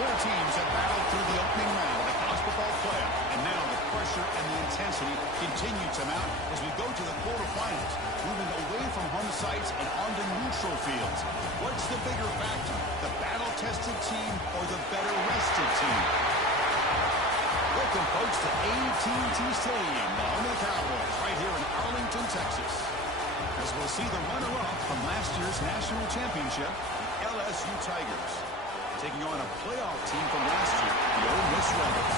Four teams have battled through the opening round of the college football playoff, and now the pressure and the intensity continue to mount as we go to the quarterfinals, moving away from home sites and onto neutral fields. What's the bigger factor, the battle-tested team or the better-rested team? Welcome, folks, to AT&T Stadium, the home of the Cowboys, right here in Arlington, Texas. As we'll see the runner-up from last year's national championship, the LSU Tigers, taking on a playoff team from last year, the Ole Miss Rebels.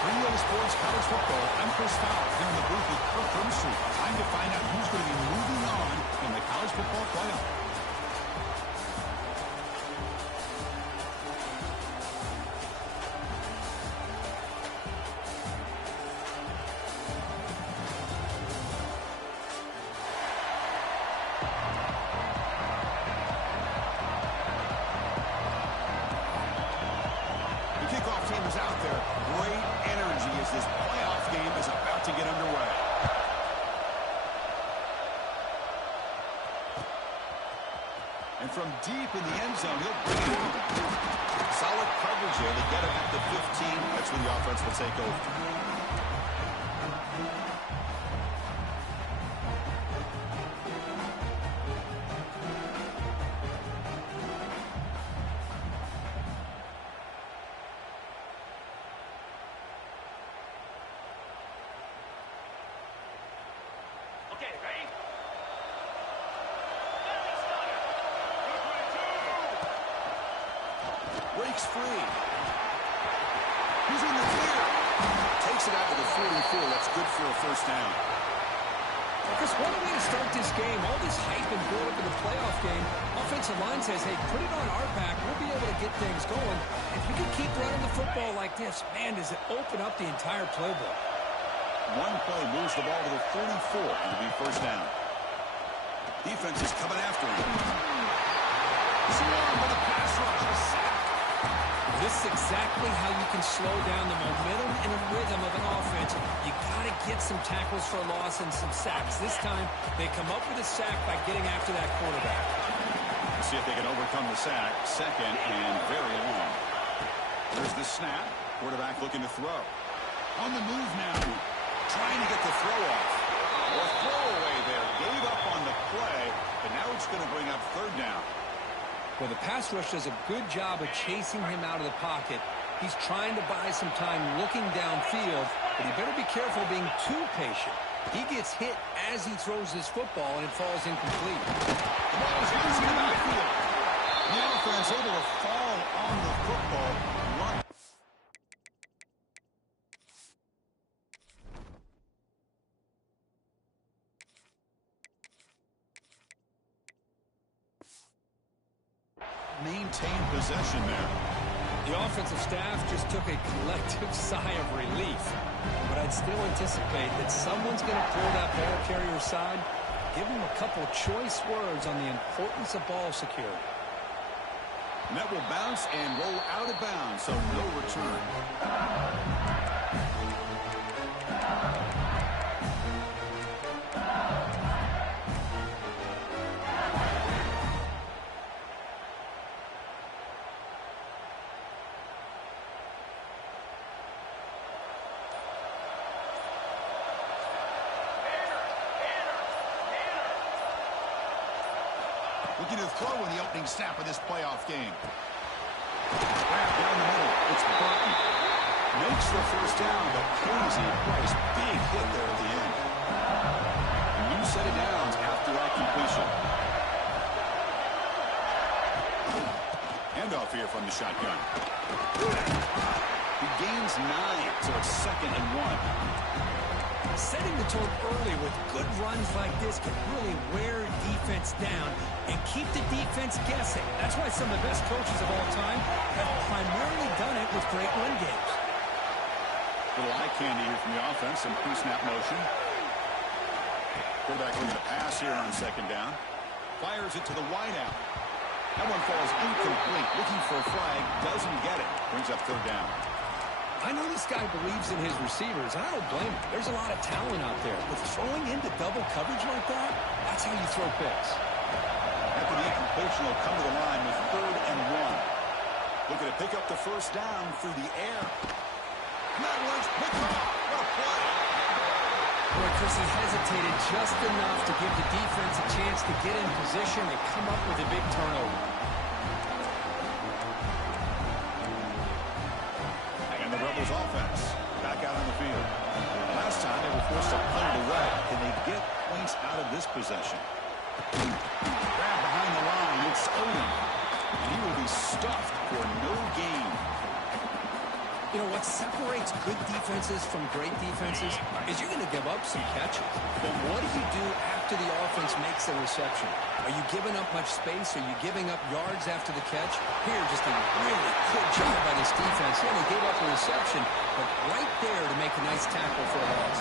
For EA Sports College Football, I'm Chris Fowler here in the booth with Kirk Herbstreit. Time to find out who's going to be moving on in the college football playoff. Kickoff team is out there. Great energy as this playoff game is about to get underway. And from deep in the end zone, he'll bring it home. Solid coverage here. They get him at the 15. That's when the offense will take over. Okay, ready? Breaks free. He's in the clear. Takes it out to the 44. That's good for a first down. Marcus, what a way to start this game. All this hype and build up in the playoff game. Offensive line says, hey, put it on our back. We'll be able to get things going. If we can keep running the football like this, man, does it open up the entire playbook. One play moves the ball to the 44. It'll be first down. Defense is coming after him. Surrounded by the pass rush. A sack. This is exactly how you can slow down the momentum and a rhythm of an offense. You got to get some tackles for a loss and some sacks. This time, they come up with a sack by getting after that quarterback. Let's see if they can overcome the sack. Second and very long. There's the snap. Quarterback looking to throw. On the move now. Trying to get the throw off. Or throw away there. Gave up on the play, but now it's going to bring up third down. Well, the pass rush does a good job of chasing him out of the pocket. He's trying to buy some time looking downfield, but he better be careful being too patient. He gets hit as he throws his football, and it falls incomplete. The ball is loose in the backfield. The offense able to fall on the football. Run. Maintain possession there. The offensive staff just took a collective sigh of relief. But I'd still anticipate that someone's going to pull that ball carrier aside, give him a couple choice words on the importance of ball security. And that will bounce and roll out of bounds, so no return. Looking to throw in the opening snap of this playoff game. Grab down the middle. It's Burton. Makes the first down, but crazy price. Big hit there at the end. A new set of downs after that completion. Handoff here from the shotgun. He gains 9, so it's 2nd and 1. Setting the tone early with good runs like this can really wear defense down and keep the defense guessing. That's why some of the best coaches of all time have primarily done it with great run games. Little eye candy here from the offense, some pre-snap motion. Quarterback looking to pass here on 2nd down. Fires it to the wideout. That one falls incomplete. Looking for a flag, doesn't get it. Brings up 3rd down. I know this guy believes in his receivers, and I don't blame him. There's a lot of talent out there. But throwing into double coverage like that, that's how you throw picks. After the incompletion, they'll come to the line with 3rd and 1. Looking to pick up the first down through the air. That one's picked off. What a play. Boy, Chris, he hesitated just enough to give the defense a chance to get in position and come up with a big turnover. And the Rebels offense back out on the field. Last time they were forced to punt it away. Can they get points out of this possession? Grab behind the line. It's Odom. And he will be stuffed for no gain. You know, what separates good defenses from great defenses is you're going to give up some catches. But what do you do after the offense makes a reception? Are you giving up much space? Are you giving up yards after the catch? Here, just a really good job by this defense. Yeah, they gave up a reception, but right there to make a nice tackle for a loss.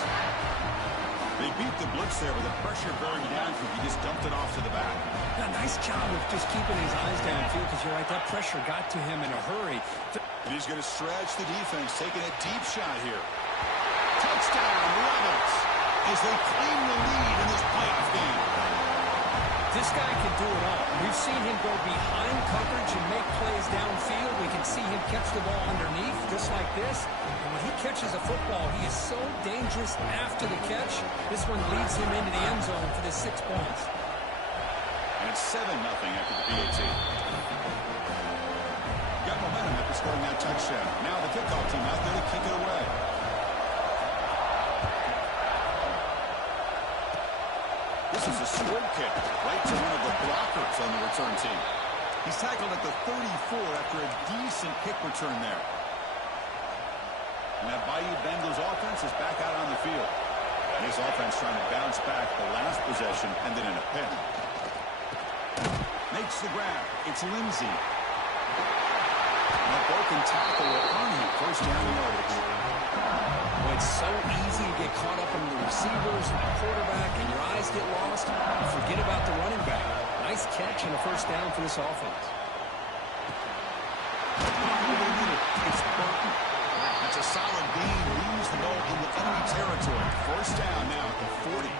They beat the blitz there with the pressure bearing down. He just dumped it off to the back. Yeah, nice job of just keeping his eyes downfield because you're right, that pressure got to him in a hurry. And he's going to stretch the defense, taking a deep shot here. Touchdown, Rebels, as they claim the lead in this playoff game. This guy can do it all. We've seen him go behind coverage and make plays downfield. We can see him catch the ball underneath, just like this. And when he catches a football, he is so dangerous after the catch. This one leads him into the end zone for the 6 points. And it's 7-0 after the PAT. Got momentum after scoring that touchdown. Now the kickoff team out there to kick it away. This is a squib kick right to one of the blockers on the return team. He's tackled at the 34 after a decent kick return there. And that Bayou Bengals offense is back out on the field. And his offense trying to bounce back. The last possession ended in a pick. Makes the grab. It's Lindsey. And a broken tackle will earn him first down yardage. Well, it's so easy to get caught up in the receivers and the quarterback, and your eyes get lost. You forget about the running back. Nice catch and a first down for this offense. It's Burton. That's a solid gain. Leaves the ball in the enemy territory. First down now at the 40.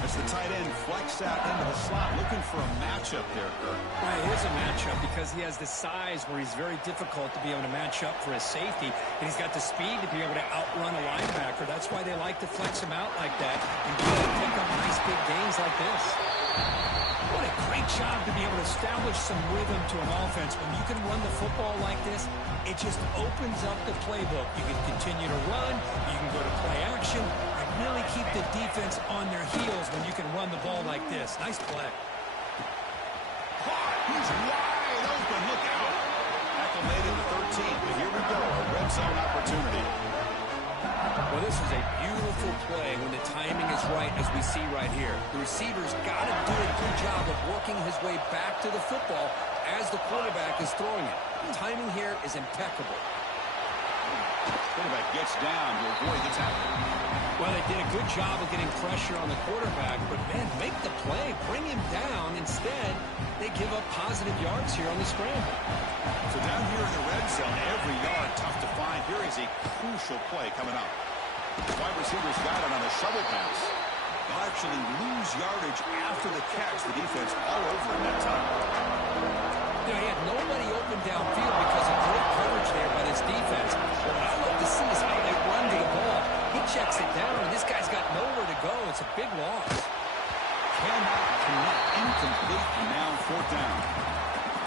As the tight end flexed out into the slot, looking for a matchup there, Kirk. Well, it is a matchup because he has the size where he's very difficult to be able to match up for his safety, and he's got the speed to be able to outrun a linebacker. That's why they like to flex him out like that and be able to pick up nice big gains like this. What a great job to be able to establish some rhythm to an offense. When you can run the football like this, it just opens up the playbook. You can continue to run, you can go to play action, and really keep the defense on their heels when you can run the ball like this. Nice play. He's wide open. Look out. Tackle made it to 13, but here we go. A red zone opportunity. Well, this is a beautiful play when the timing is right, as we see right here. The receiver's got to do a good job of working his way back to the football as the quarterback is throwing it. The timing here is impeccable. Quarterback gets down to avoid the tackle. Well, they did a good job of getting pressure on the quarterback, but, man, make the play. Bring him down. Instead, they give up positive yards here on the scramble. So down here in the red zone, every yard tough to find. Here is a crucial play coming up. Wide receivers got it on a shovel pass. They'll actually lose yardage after the catch. The defense all over him that time. You know, he had nobody open downfield because of great coverage there by this defense. What I love to see is how they run to the ball. He checks it down, and this guy's got nowhere to go. It's a big loss. Cannot connect. Incomplete, and now fourth down.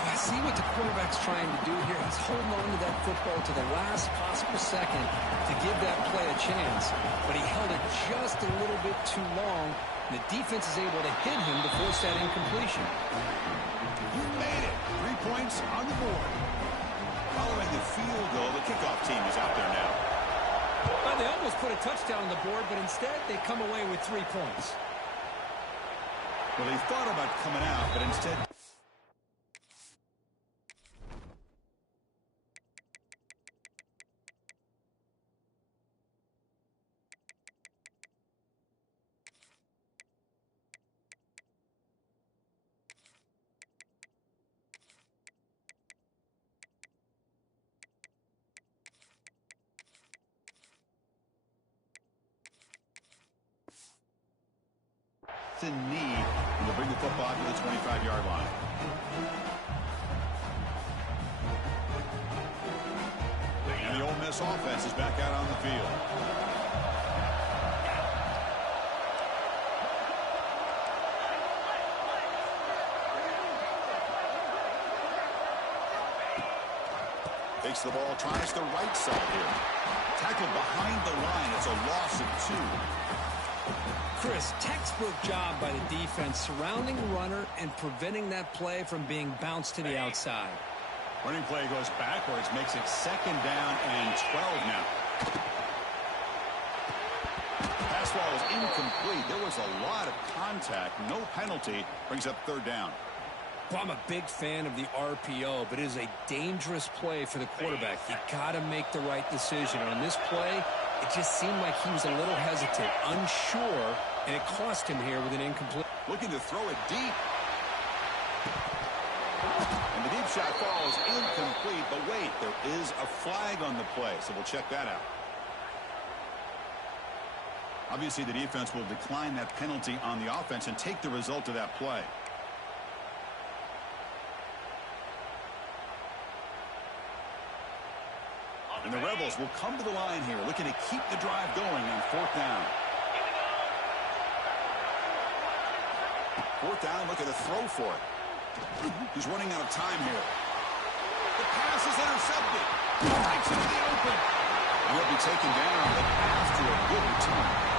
I see what the quarterback's trying to do here. He's holding on to that football to the last possible second to give that play a chance. But he held it just a little bit too long, and the defense is able to hit him to force that incompletion. You made it. 3 points on the board. Following the field goal, the kickoff team is out there now. Well, they almost put a touchdown on the board, but instead they come away with 3 points. Well, he thought about coming out, but instead... in need, and they'll bring the football to the 25-yard line. And the Ole Miss offense is back out on the field. Takes the ball, tries the right side here. Tackled behind the line. It's a loss of 2. Chris, textbook job by the defense surrounding the runner and preventing that play from being bounced to the outside. Running play goes backwards, makes it 2nd down and 12 now. Pass ball is incomplete. There was a lot of contact. No penalty. Brings up 3rd down. Well, I'm a big fan of the RPO, but it is a dangerous play for the quarterback. You got to make the right decision. On this play, it just seemed like he was a little hesitant, unsure, and it cost him here with an incomplete. Looking to throw it deep. And the deep shot falls incomplete, but wait, there is a flag on the play, so we'll check that out. Obviously, the defense will decline that penalty on the offense and take the result of that play. And the Rebels will come to the line here, looking to keep the drive going on 4th down. 4th down, looking to throw for it. He's running out of time here. The pass is intercepted. Takes it to the open. And he'll be taken down, but after a good return.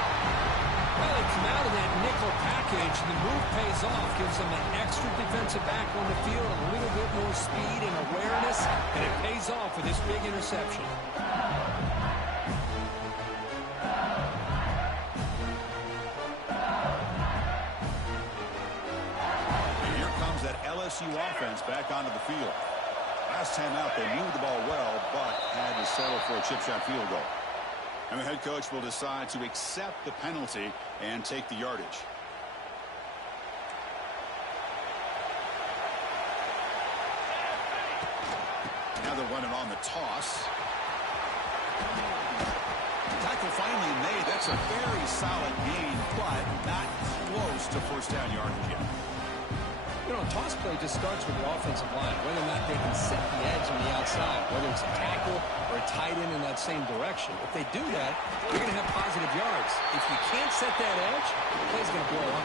Well, they come out of that nickel package, and the move pays off, gives them an extra defensive back on the field, a little bit more speed and awareness, and it pays off with this big interception. And here comes that LSU offense back onto the field. Last time out, they moved the ball well, but had to settle for a chip shot field goal. And the head coach will decide to accept the penalty and take the yardage. Now they're running on the toss. Tackle finally made. That's a very solid gain, but not close to 1st down yardage yet. You know, a toss play just starts with the offensive line, whether or not they can set the edge on the outside, whether it's a tackle or a tight end in that same direction. If they do that, you're going to have positive yards. If you can't set that edge, the play's going to blow up.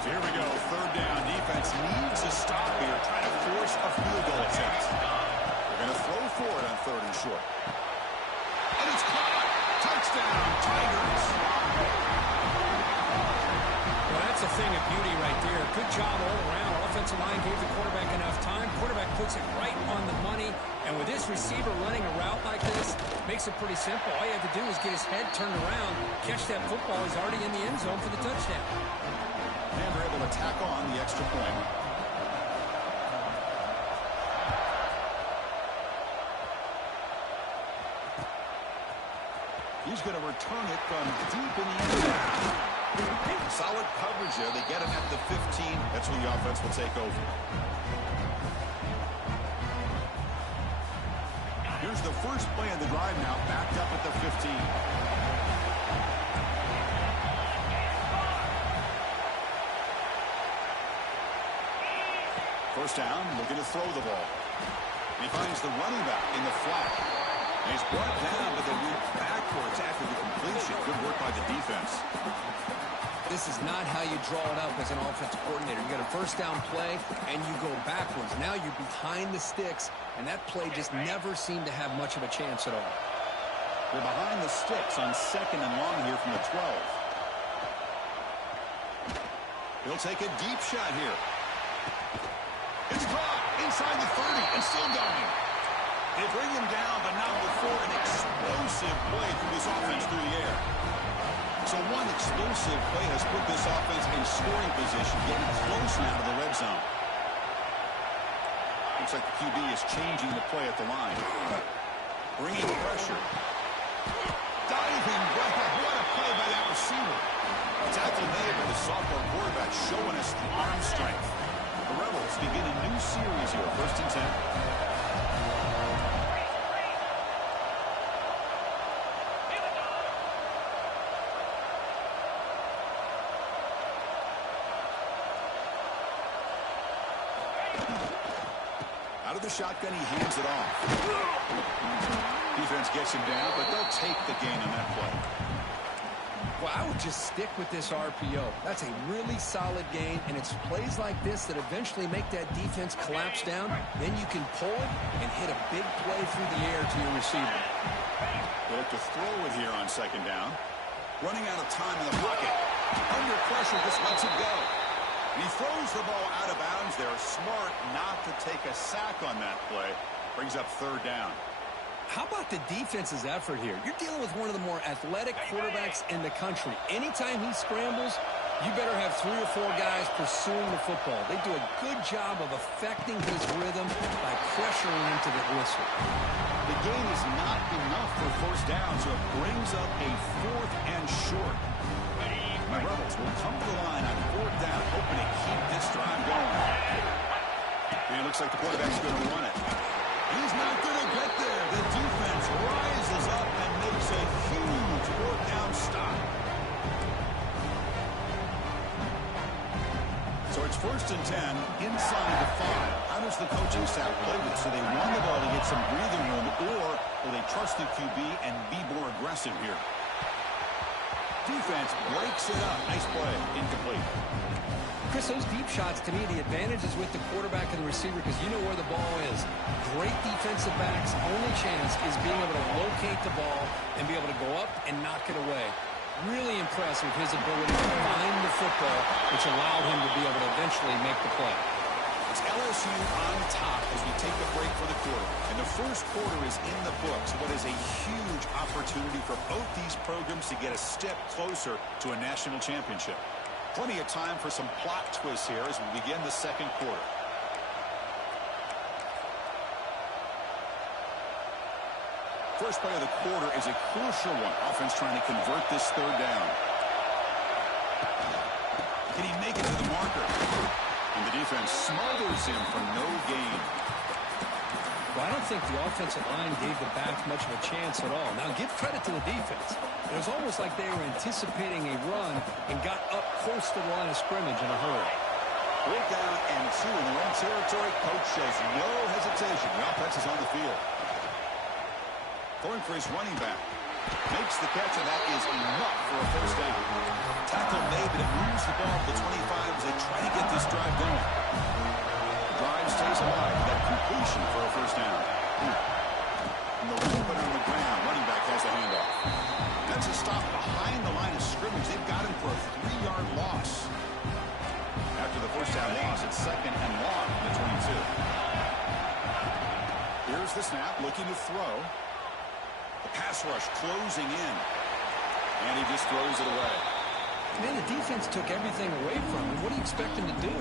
So here we go, 3rd down. Defense needs a stop here, trying to force a field goal attempt. Going to throw for it on 3rd and short. And it's caught. Touchdown, Tigers. Well, that's a thing of beauty right there. Good job all around. Offensive line gave the quarterback enough time. Quarterback puts it right on the money. And with this receiver running a route like this, makes it pretty simple. All you have to do is get his head turned around, catch that football. He's already in the end zone for the touchdown. And they're able to tack on the extra point. He's going to return it from deep in the end zone. Solid coverage there. They get him at the 15. That's when the offense will take over. Here's the first play of the drive now, backed up at the 15. First down, looking to throw the ball. And he finds the running back in the flat. And he's brought down, but they move backwards after the completion. Good work by the defense. This is not how you draw it up as an offensive coordinator. You got a first down play, and you go backwards. Now you're behind the sticks, and that play just never seemed to have much of a chance at all. They're behind the sticks on 2nd and long here from the 12. He'll take a deep shot here. It's caught inside the 30 and still going. They bring him down, but not before an explosive play from this offense through the air. So one explosive play has put this offense in scoring position, getting close now to the red zone. Looks like the QB is changing the play at the line. Bringing pressure. Diving back. What a play by that receiver. A tackle made with the sophomore quarterback showing us the arm strength. The Rebels begin a new series here, 1st and 10. the shotgun, he hands it off. Defense gets him down, but they'll take the gain on that play. Well, I would just stick with this RPO. That's a really solid gain, and it's plays like this that eventually make that defense collapse down. Then you can pull it and hit a big play through the air to your receiver. They look to throw it here on second down. Running out of time in the pocket. Under pressure, just lets it go. And he throws the ball out of bounds. They're smart not to take a sack on that play. Brings up third down. How about the defense's effort here? You're dealing with one of the more athletic quarterbacks in the country. Anytime he scrambles, you better have 3 or 4 guys pursuing the football. They do a good job of affecting his rhythm by pressuring him to the whistle. The gain is not enough for first down, so it brings up a 4th and short. The Rebels will come to the line on 4th down, hoping to keep this drive going. And it looks like the quarterback's going to run it. He's not going to get there. The defense rises up and makes a huge 4th down stop. So it's 1st and 10 inside the 5. How does the coaching staff play with? So they run the ball to get some breathing room, or will they trust the QB and be more aggressive here? Defense breaks it up. Nice play. Incomplete. Chris, those deep shots, to me, the advantage is with the quarterback and the receiver because you know where the ball is. Great defensive backs' only chance is being able to locate the ball and be able to go up and knock it away. Really impressed with his ability to find the football, which allowed him to be able to eventually make the play. It's LSU on top as we take a break for the quarter. And the first quarter is in the books. What is a huge opportunity for both these programs to get a step closer to a national championship. Plenty of time for some plot twists here as we begin the second quarter. First play of the quarter is a crucial one. Offense trying to convert this third down. Can he make it to the marker? And the defense smothers him for no gain. Well, I don't think the offensive line gave the back much of a chance at all. Now, give credit to the defense. It was almost like they were anticipating a run and got up close to the line of scrimmage in a hurry. 4th down and 2 in their own territory. Coach shows no hesitation. The offense is on the field. Throwing for his running back. Makes the catch, and that is enough for a first down. Tackle made, but it moves the ball to the 25 as they try to get this drive going. The drive stays alive with that completion for a first down. And the movement on the ground, running back has the handoff. That's a stop behind the line of scrimmage. They've got him for a 3-yard loss. After the first down loss, it's 2nd and long from the 22. Here's the snap, looking to throw. The pass rush closing in. And he just throws it away. Man, the defense took everything away from him. What do you expect him to do?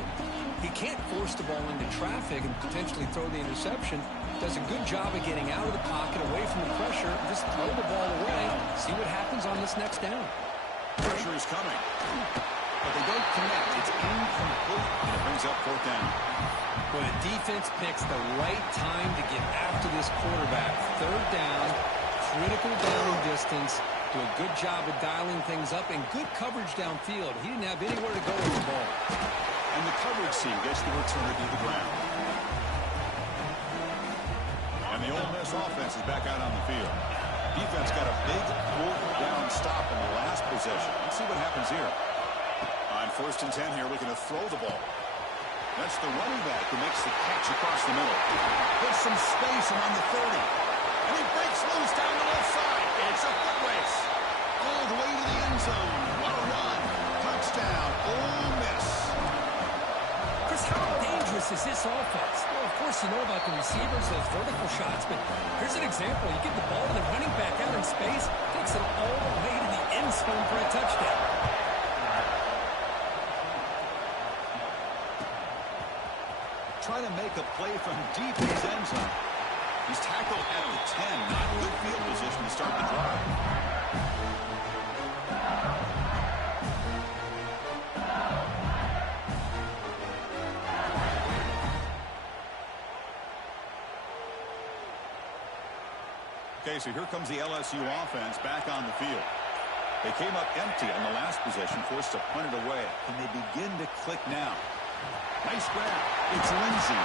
He can't force the ball into traffic and potentially throw the interception. Does a good job of getting out of the pocket, away from the pressure, and just throw the ball away. See what happens on this next down. Pressure is coming. But they don't connect. It's incomplete, and it brings up 4th down. When a defense picks the right time to get after this quarterback, 3rd down, critical down distance, do a good job of dialing things up, and good coverage downfield. He didn't have anywhere to go with the ball. And the coverage team gets the returner to the ground. And the Ole Miss offense is back out on the field. Defense got a big 4th down stop in the last possession. Let's see what happens here. On 1st and 10 here, looking to throw the ball. That's the running back who makes the catch across the middle. There's some space around the 30. And he breaks loose down the left side. It's a foot race. All the way to the end zone. What a run. Touchdown, Ole Miss. Chris, how dangerous is this offense? Well, of course, you know about the receivers, those vertical shots, but here's an example. You get the ball to the running back out in space, takes it all the way to the end zone for a touchdown. Trying to make a play from deep in his end zone. He's tackled at the 10. Not good field position to start the drive. Okay, so here comes the LSU offense back on the field. They came up empty on the last possession, forced to punt it away. Can they begin to click now? Nice grab. It's Lindsey.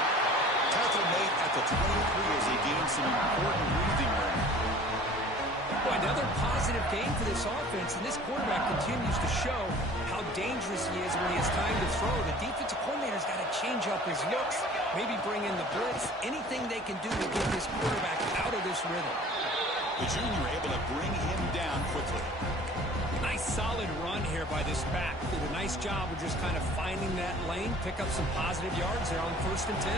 Tackle made at the 23 as he gained some important breathing room. Boy, another positive game for this offense, and this quarterback continues to show how dangerous he is when he has time to throw. The defensive coordinator's got to change up his looks, maybe bring in the blitz, anything they can do to get this quarterback out of this rhythm. The junior able to bring him down quickly. Nice solid run here by this back. Did a nice job of just kind of finding that lane, pick up some positive yards there on 1st and 10.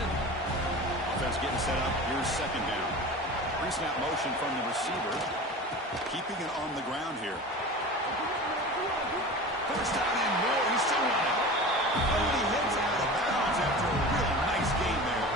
Offense getting set up. Here's 2nd down. Pre-snap motion from the receiver. Keeping it on the ground here. 1st down and more. He's still running. Oh, he hits out of bounds after a really nice game there.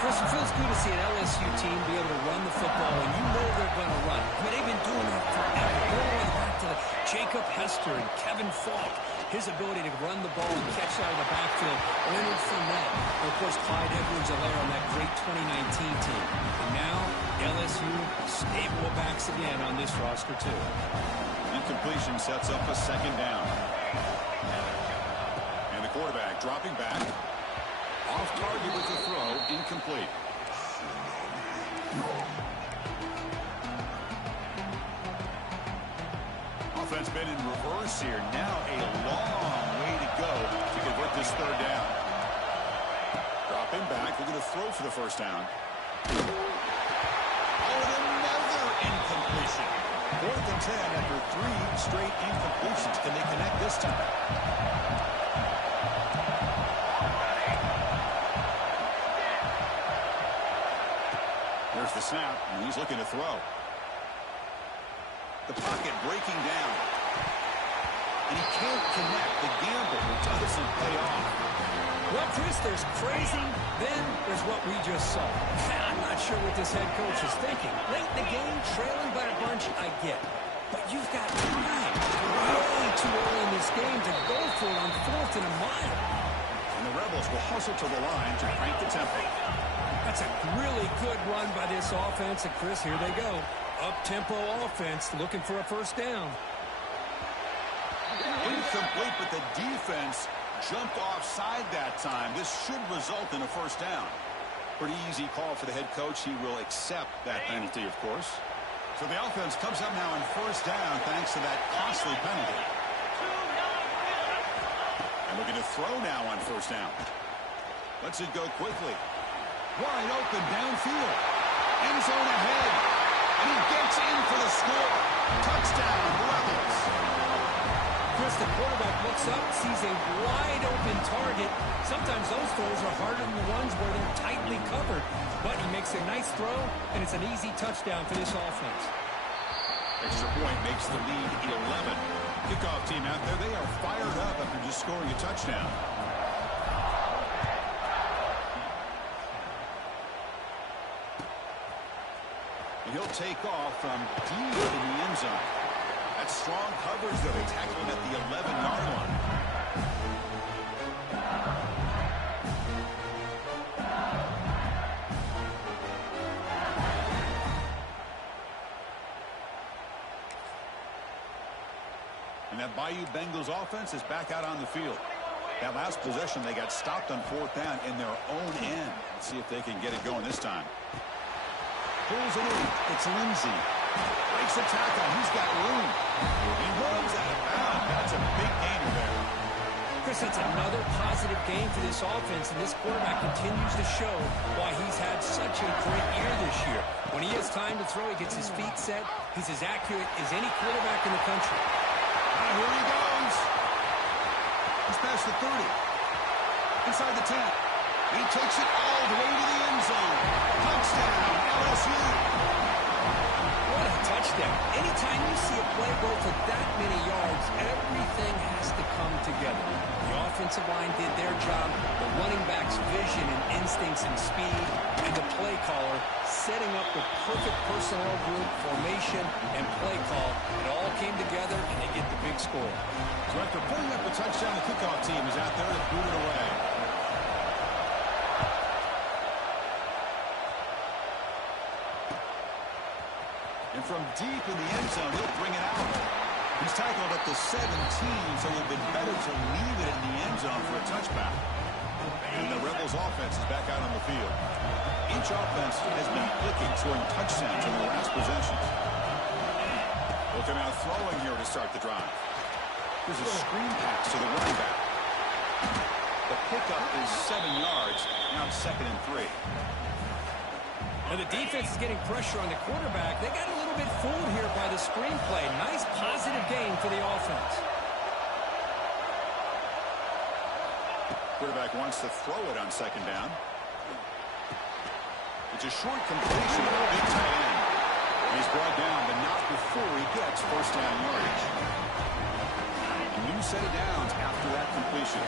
Chris, it feels good to see an LSU team be able to run the football, and you know they're going to run. I mean, they've been doing that forever. All the way back to Jacob Hester and Kevin Falk. His ability to run the ball and catch out of the backfield. Leonard Fournette. And, of course, Clyde Edwards-Helaire on that great 2019 team. And now, LSU stable of backs again on this roster, too. Incompletion sets up a 2nd down. And the quarterback dropping back. Off target with the throw. Incomplete. Offense been in reverse here. Now a long way to go to convert this 3rd down. Dropping back. We're going to throw for the 1st down. Oh, another incompletion. 4th and 10 after 3 straight incompletions. Can they connect this time? There's the snap, and he's looking to throw. The pocket breaking down. And he can't connect. The gamble doesn't pay off. Well, Chris, there's crazy, then there's what we just saw. I'm not sure what this head coach is thinking. Late in the game, trailing by a bunch, I get. But you've got time. Way too early in this game to go for it on 4th and a mile. And the Rebels will hustle to the line to crank the tempo. That's a really good run by this offense. And, Chris, here they go. Up-tempo offense looking for a 1st down. Incomplete, but the defense jumped offside that time. This should result in a 1st down. Pretty easy call for the head coach. He will accept that penalty, of course. So the offense comes up now on 1st down thanks to that costly penalty. And looking to throw now on 1st down. Lets it go quickly. Wide open downfield. End zone ahead. And he gets in for the score. Touchdown, Rebels. Chris, the quarterback looks up, sees a wide-open target. Sometimes those throws are harder than the ones where they're tightly covered. But he makes a nice throw, and it's an easy touchdown for this offense. Extra point makes the lead 11. Kickoff team out there, they are fired up after just scoring a touchdown. And he'll take off from deep in the end zone. That's strong coverage, though. They tackle him at the 11-yard line. And that Bayou Bengals offense is back out on the field. That last possession, they got stopped on 4th down in their own end. Let's see if they can get it going this time. Pulls it in. It's Lindsey. Breaks the tackle. He's got room. He runs out of bounds. That's a big gainer there. Chris, that's another positive game for this offense, and this quarterback continues to show why he's had such a great year this year. When he has time to throw, he gets his feet set. He's as accurate as any quarterback in the country. And here he goes. He's past the 30. Inside the 10. He takes it all the way to the end zone. Touchdown, LSU. What a touchdown. Anytime you see a play go for that many yards, everything has to come together. The offensive line did their job, the running back's vision and instincts and speed, and the play caller setting up the perfect personnel group, formation, and play call. It all came together, and they get the big score. So after putting up a touchdown, the kickoff team is out there to boot it away. And from deep in the end zone, he'll bring it out. He's tackled at the 17, so it would have been better to leave it in the end zone for a touchback. And the Rebels offense is back out on the field. Each offense has been clicking, scoring touchdowns in their last possessions. Looking out throwing here to start the drive. There's a screen pass to the running back. The pickup is 7 yards. Now it's 2nd and 3. And the defense is getting pressure on the quarterback. They got a little bit fooled here by the screenplay. Nice positive gain for the offense. Quarterback wants to throw it on 2nd down. It's a short completion of a big tight end. And he's brought down, but not before he gets 1st down yardage. A new set of downs after that completion.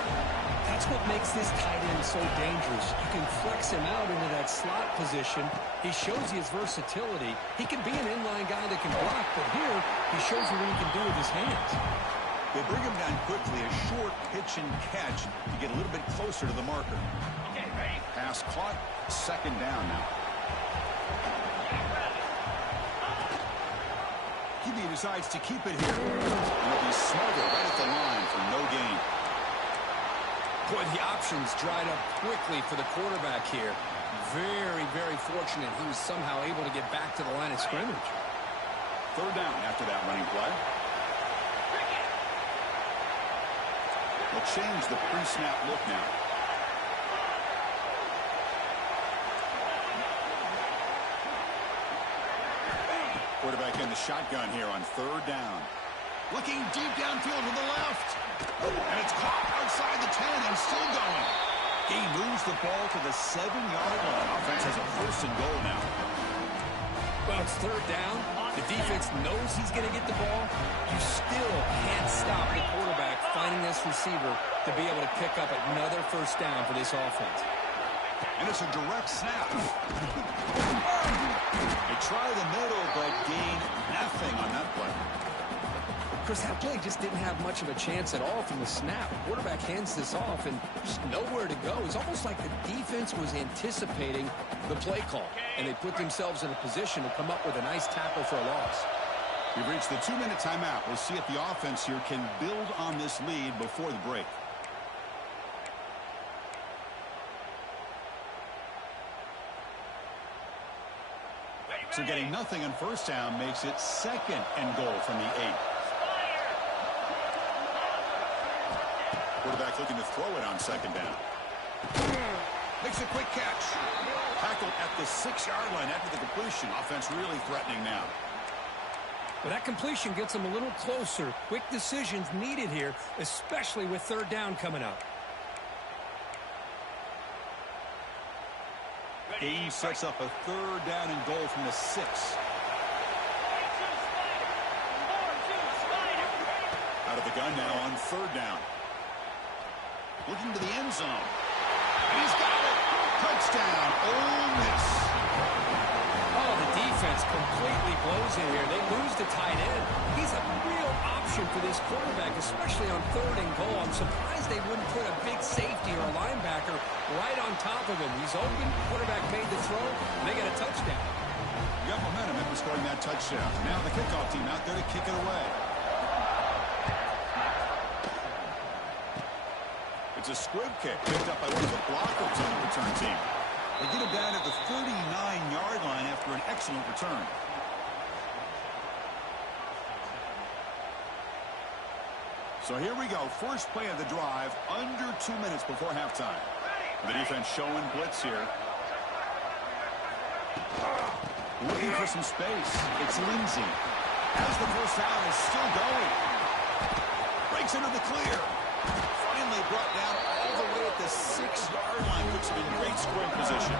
That's what makes this tight end so dangerous. You can flex him out into that slot position. He shows you his versatility. He can be an inline guy that can block, but here he shows you what he can do with his hands. They bring him down quickly, a short pitch and catch to get a little bit closer to the marker. Okay, ready? Pass caught, 2nd down now. He decides to keep it here. And he'll be smothered right at the line for no gain. Boy, the options dried up quickly for the quarterback here. Very, very fortunate he was somehow able to get back to the line of scrimmage. 3rd down after that running play. We'll change the pre-snap look now. Quarterback in the shotgun here on 3rd down. Looking deep downfield to the left. And it's caught outside the 10 and still going. He moves the ball to the 7-yard line. Offense has a 1st and goal now. Well, it's 3rd down. The defense knows he's going to get the ball. You still can't stop the quarterback finding this receiver to be able to pick up another 1st down for this offense. And it's a direct snap. They try the middle, but gain nothing on that play. Chris, that play just didn't have much of a chance at all from the snap. The quarterback hands this off and just nowhere to go. It's almost like the defense was anticipating the play call, and they put themselves in a position to come up with a nice tackle for a loss. We've reached the 2-minute timeout. We'll see if the offense here can build on this lead before the break. So getting nothing on 1st down makes it 2nd and goal from the 8. Quarterback looking to throw it on 2nd down. Makes a quick catch. Tackled at the 6-yard line after the completion. Offense really threatening now. Well, that completion gets them a little closer. Quick decisions needed here, especially with 3rd down coming up. Game sets up a 3rd down and goal from the 6. Out of the gun now on 3rd down. Looking to the end zone. And he's got it. Touchdown. Ole Miss. Oh, the defense completely blows in here. They lose the tight end. He's a real option for this quarterback, especially on 3rd and goal. I'm surprised they wouldn't put a big safety or a linebacker right on top of him. He's open. Quarterback made the throw, and they get a touchdown. You got momentum after scoring that touchdown. Now the kickoff team out there to kick it away. It's a squib kick picked up by one of the blockers on the return team. They get it down at the 39-yard line after an excellent return. So here we go. First play of the drive, under 2 minutes before halftime. The defense showing blitz here. Looking for some space. It's Lindsey. As the 1st down is still going. Breaks into the clear. Finally brought down all the way at the 6-yard line. Puts him in great scoring position.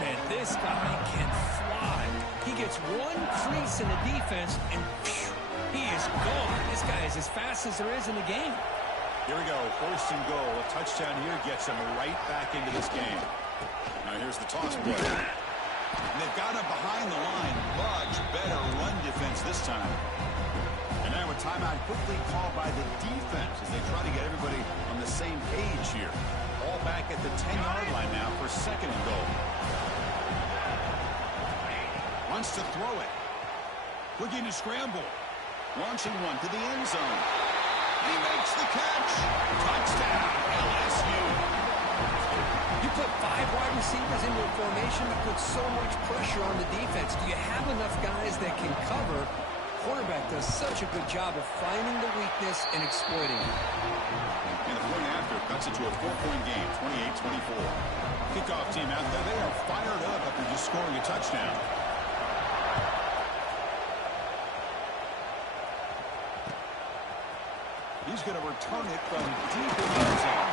Man, this guy can fly. He gets one crease in the defense, and he is gone. This guy is as fast as there is in the game. Here we go. 1st and goal. A touchdown here gets him right back into this game. Now here's the toss play. And they've got him behind the line. Much better run defense this time. And now a timeout quickly called by the defense as they try to get everybody on the same page here. All back at the 10-yard line now for 2nd and goal. Wants to throw it. Looking to scramble. Launching one to the end zone. He makes the catch. Touchdown, LSU. You put 5 wide receivers into a formation that puts so much pressure on the defense. Do you have enough guys that can cover? Quarterback does such a good job of finding the weakness and exploiting it. And the point after cuts it to a 4-point game, 28-24. Kickoff team out there, they are fired up after just scoring a touchdown. He's going to return it from deep in the end zone.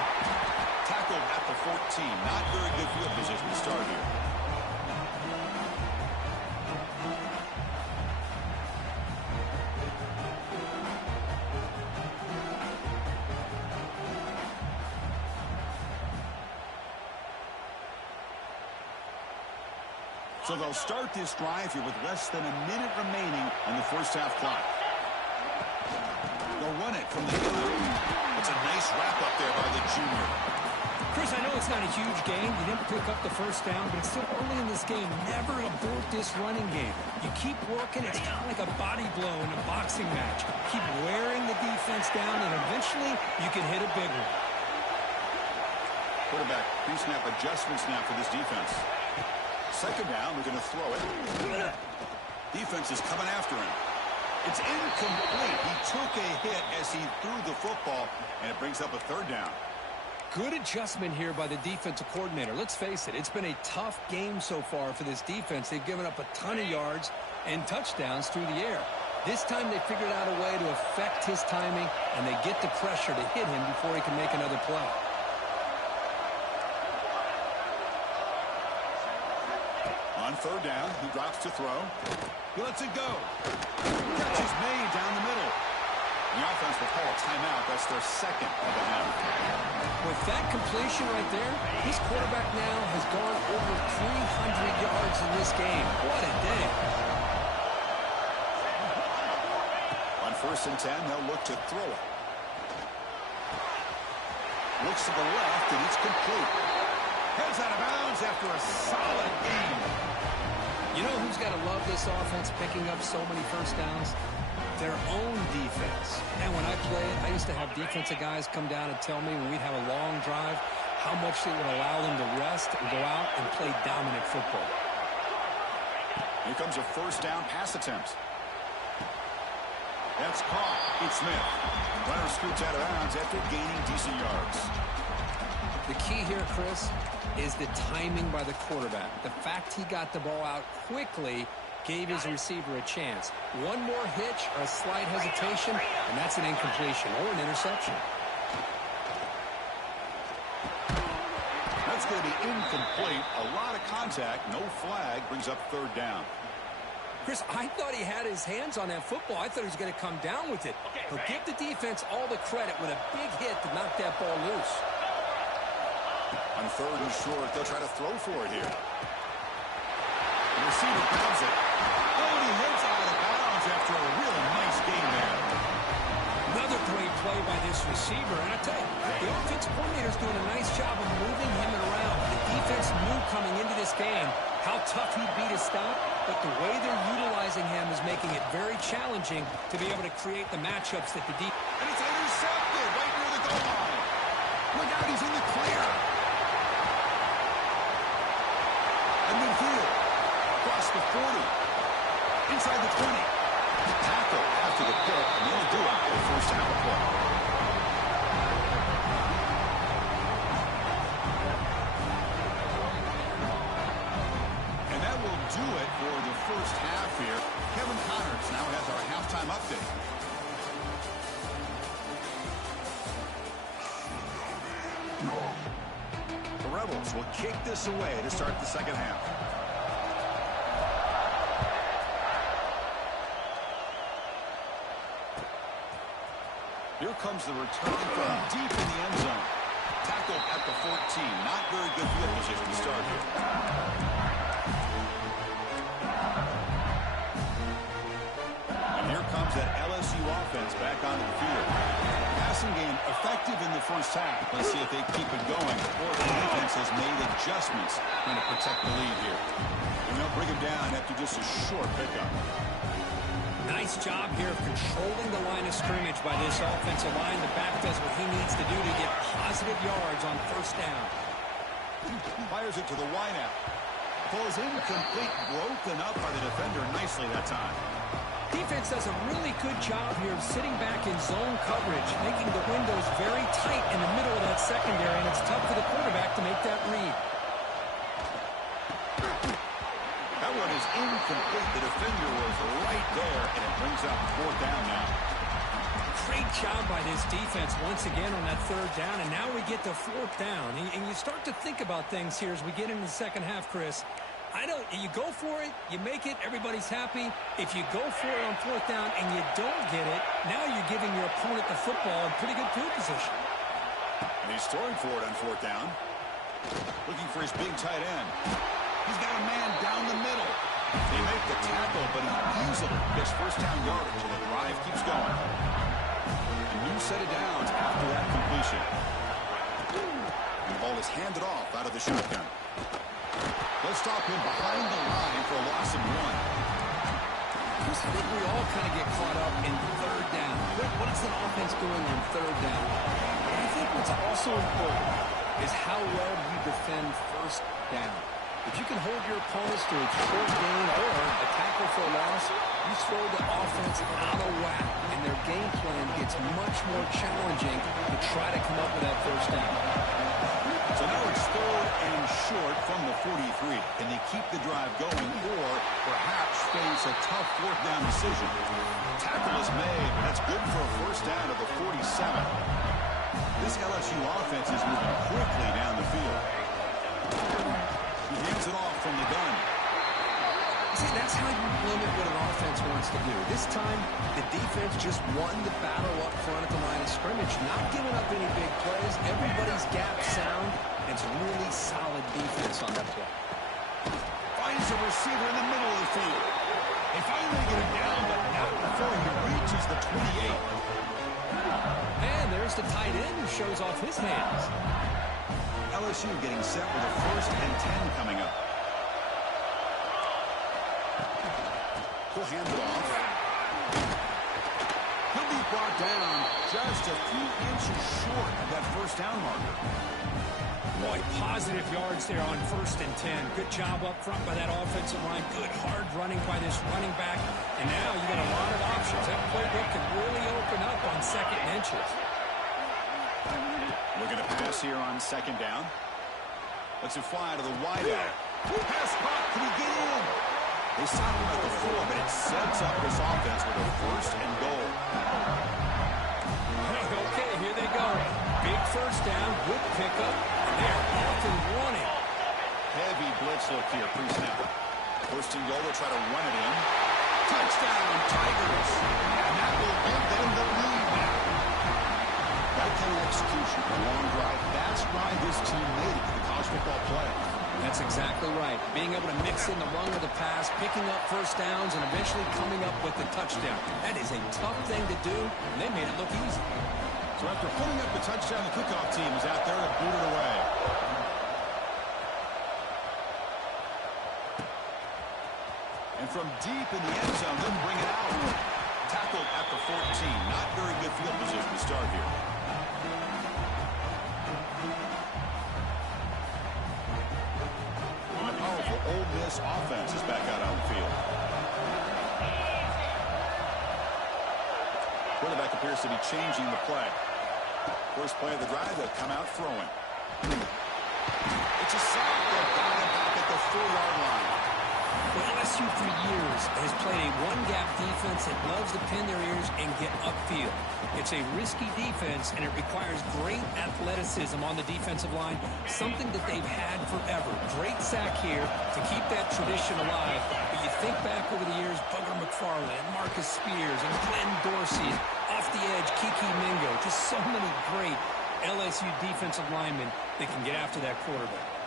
Tackled at the 14. Not very good field position to start here. So they'll start this drive here with less than a minute remaining on the first half clock. They'll run it from the gun. It's a nice wrap up there by the junior. Chris, I know it's not a huge game. You didn't pick up the first down, but it's still early in this game. Never abort this running game. You keep working. It's kind of like a body blow in a boxing match. Keep wearing the defense down, and eventually you can hit a big one. Quarterback pre-snap adjustment snap for this defense. Second down, they're going to throw it. Defense is coming after him. It's incomplete. He took a hit as he threw the football, and it brings up a third down. Good adjustment here by the defensive coordinator. Let's face it, it's been a tough game so far for this defense. They've given up a ton of yards and touchdowns through the air. This time they figured out a way to affect his timing, and they get the pressure to hit him before he can make another play. On third down, he drops to throw. He lets it go. Catch is made down the middle. The offense will call a timeout. That's their second of the half. With that completion right there, this quarterback now has gone over 300 yards in this game. What a day. On 1st and 10, they'll look to throw it. Looks to the left, and it's complete. Heads out of bounds after a solid game. You know who's got to love this offense picking up so many first downs? Their own defense. And when I played, I used to have defensive guys come down and tell me when we'd have a long drive how much it would allow them to rest and go out and play dominant football. Here comes a first down pass attempt. That's caught. It's Smith. Runner scoots out of bounds after gaining decent yards. The key here, Chris, is the timing by the quarterback. The fact he got the ball out quickly gave his receiver a chance. One more hitch or a slight hesitation, and that's an incompletion or an interception. That's going to be incomplete. A lot of contact. No flag. Brings up third down. Chris, I thought he had his hands on that football. I thought he was going to come down with it. But give the defense all the credit with a big hit to knock that ball loose. On third and short, they'll try to throw for it here. The receiver grabs it. Oh, and he heads out of bounds after a really nice game there. Another great play by this receiver. And I tell you, the offensive coordinator's doing a nice job of moving him around. The defense knew coming into this game how tough he'd be to stop, but the way they're utilizing him is making it very challenging to be able to create the matchups that the defense. And it's intercepted right near the goal line. Look out, he's in the clear. And midfield. Across the 40. Inside the 20. Tackle after the pick, and they'll do it for the first half of play. And that will do it for the first half here. Kevin Connors now has our halftime update. The Rebels will kick this away to start the second half. Here comes the return from deep in the end zone. Tackled at the 14. Not very good field position to start here. And here comes that LSU offense back onto the field. Passing game effective in the first half. Let's see if they keep it going, or the defense has made adjustments trying to protect the lead here. And they'll bring him down after just a short pickup. Nice job here of controlling the line of scrimmage by this offensive line. The back does what he needs to do to get positive yards on first down. Fires it to the wideout. Falls incomplete, broken up by the defender nicely that time. Defense does a really good job here of sitting back in zone coverage, making the windows very tight in the middle of that secondary, and it's tough for the quarterback to make that read. That one is incomplete. The defender was right there, and it brings up fourth down now. Great job by this defense once again on that third down, and now we get to fourth down. And you start to think about things here as we get into the second half, Chris. You go for it, you make it, everybody's happy. If you go for it on fourth down and you don't get it, now you're giving your opponent the football in pretty good field position. And he's throwing for it on fourth down. Looking for his big tight end. He's got a man down the middle. They make the tackle, but he easily gets first down yardage, and the drive keeps going. A new set of downs after that completion. The ball is handed off out of the shotgun. They'll stop him behind the line for a loss of 1. I think we all kind of get caught up in third down. What is an offense doing on third down? And I think what's also important is how well you defend first down. If you can hold your opponents to a short gain or a tackle for a loss, you throw the offense out of whack, and their game plan gets much more challenging to try to come up with that first down. So now it's third and short from the 43. Can they keep the drive going or perhaps face a tough fourth down decision? Tackle is made. That's good for a first down at the 47. This LSU offense is moving quickly down the field. He hands it off from the gun. See, that's how you limit what an offense wants to do. This time, the defense just won the battle up front at the line of scrimmage, not giving up any big plays. Everybody's gap sound. It's really solid defense on that play. Finds a receiver in the middle of the field. They finally get him down, but not before he reaches the 28. And there's the tight end who shows off his hands. LSU getting set with a first and 10 coming up. He'll hand it off. He'll be brought down just a few inches short of that first down marker. Boy, positive yards there on first and 10. Good job up front by that offensive line. Good hard running by this running back. And now you got a lot of options. That playbook can really open up on second inches. Looking to pass here on second down. Lets it fly to the wideout. Pass caught. Can he get in? They signed him at the 4, but it sets up this offense with a first and goal. Okay, here they go. Big first down, good pickup, and they're off and running. Heavy blitz look here pre-snap. First and goal, they'll try to run it in. Touchdown, Tigers. And that will give them the lead now. That kind of execution, a long drive, that's why this team made it to the college football playoff. That's exactly right. Being able to mix in the run with the pass, picking up first downs, and eventually coming up with the touchdown. That is a tough thing to do, and they made it look easy. So after putting up the touchdown, the kickoff team is out there to boot it away. And from deep in the end zone, they'll bring it out. Tackled at the 14. Not very good field position to start here. And the powerful Ole Miss offense is back out on the field. Quarterback appears to be changing the play. First play of the drive, they'll come out throwing. It's a sack. They've got it back at the 4-yard line. Well, LSU for years has played a one-gap defense that loves to pin their ears and get upfield. It's a risky defense, and it requires great athleticism on the defensive line, something that they've had forever. Great sack here to keep that tradition alive. But you think back over the years, Booger McFarland, Marcus Spears, and Glenn Dorsey, off the edge, Kiki Mingo, just so many great LSU defensive linemen that can get after that quarterback.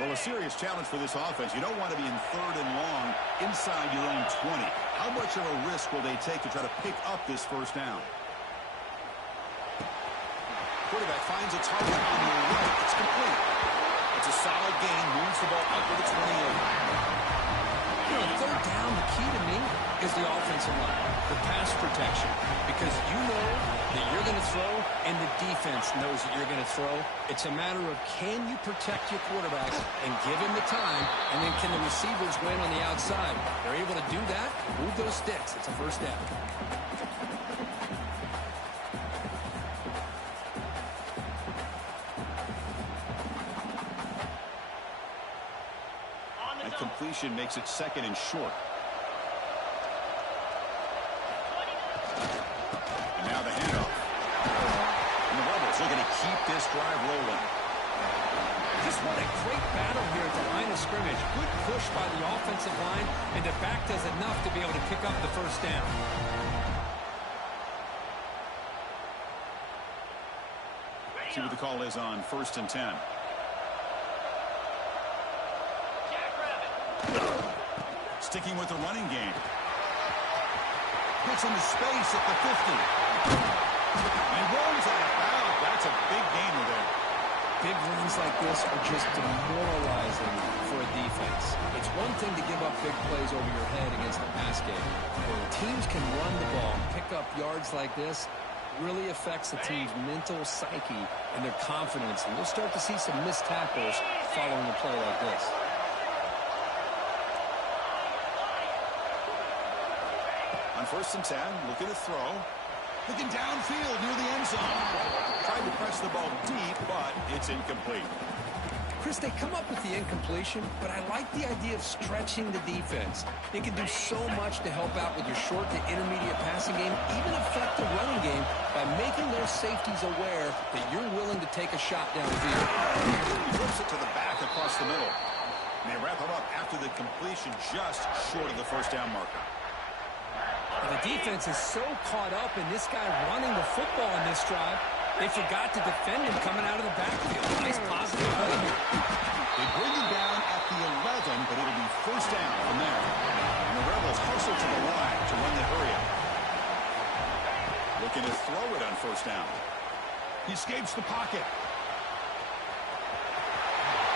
Well, a serious challenge for this offense. You don't want to be in third and long inside your own 20. How much of a risk will they take to try to pick up this first down? Quarterback finds a target on the right. It's complete. It's a solid gain. Moves the ball up to the 28. You know, third down, the key to me is the offensive line, the pass protection, because you know that you're going to throw and the defense knows that you're going to throw. It's a matter of can you protect your quarterback and give him the time, and then can the receivers win on the outside? They're able to do that, move those sticks. It's a first down. And completion makes it second and short. And now the handoff. And the Rebels looking to keep this drive rolling. Just what a great battle here at the line of scrimmage. Good push by the offensive line, and the back does enough to be able to pick up the first down. See what the call is on 1st and 10. Sticking with the running game. Gets into space at the 50. And rolls out of bounds. That's a big gainer there. Big runs like this are just demoralizing for a defense. It's one thing to give up big plays over your head against the pass game. When teams can run the ball, pick up yards like this, really affects the team's mental psyche and their confidence. And we'll start to see some missed tackles following a play like this. On 1st and 10, looking to throw. Looking downfield near the end zone. Tried to press the ball deep, but it's incomplete. Chris, they come up with the incompletion, but I like the idea of stretching the defense. They can do so much to help out with your short to intermediate passing game, even affect the running game by making those safeties aware that you're willing to take a shot downfield. He flips it to the back across the middle. And they wrap him up after the completion just short of the first down marker. And the defense is so caught up in this guy running the football in this drive, they forgot to defend him coming out of the backfield. Nice positive play here. They bring him down at the 11, but it'll be first down from there. And the Rebels hustle to the line to run the hurry up. Looking to throw it on first down. He escapes the pocket.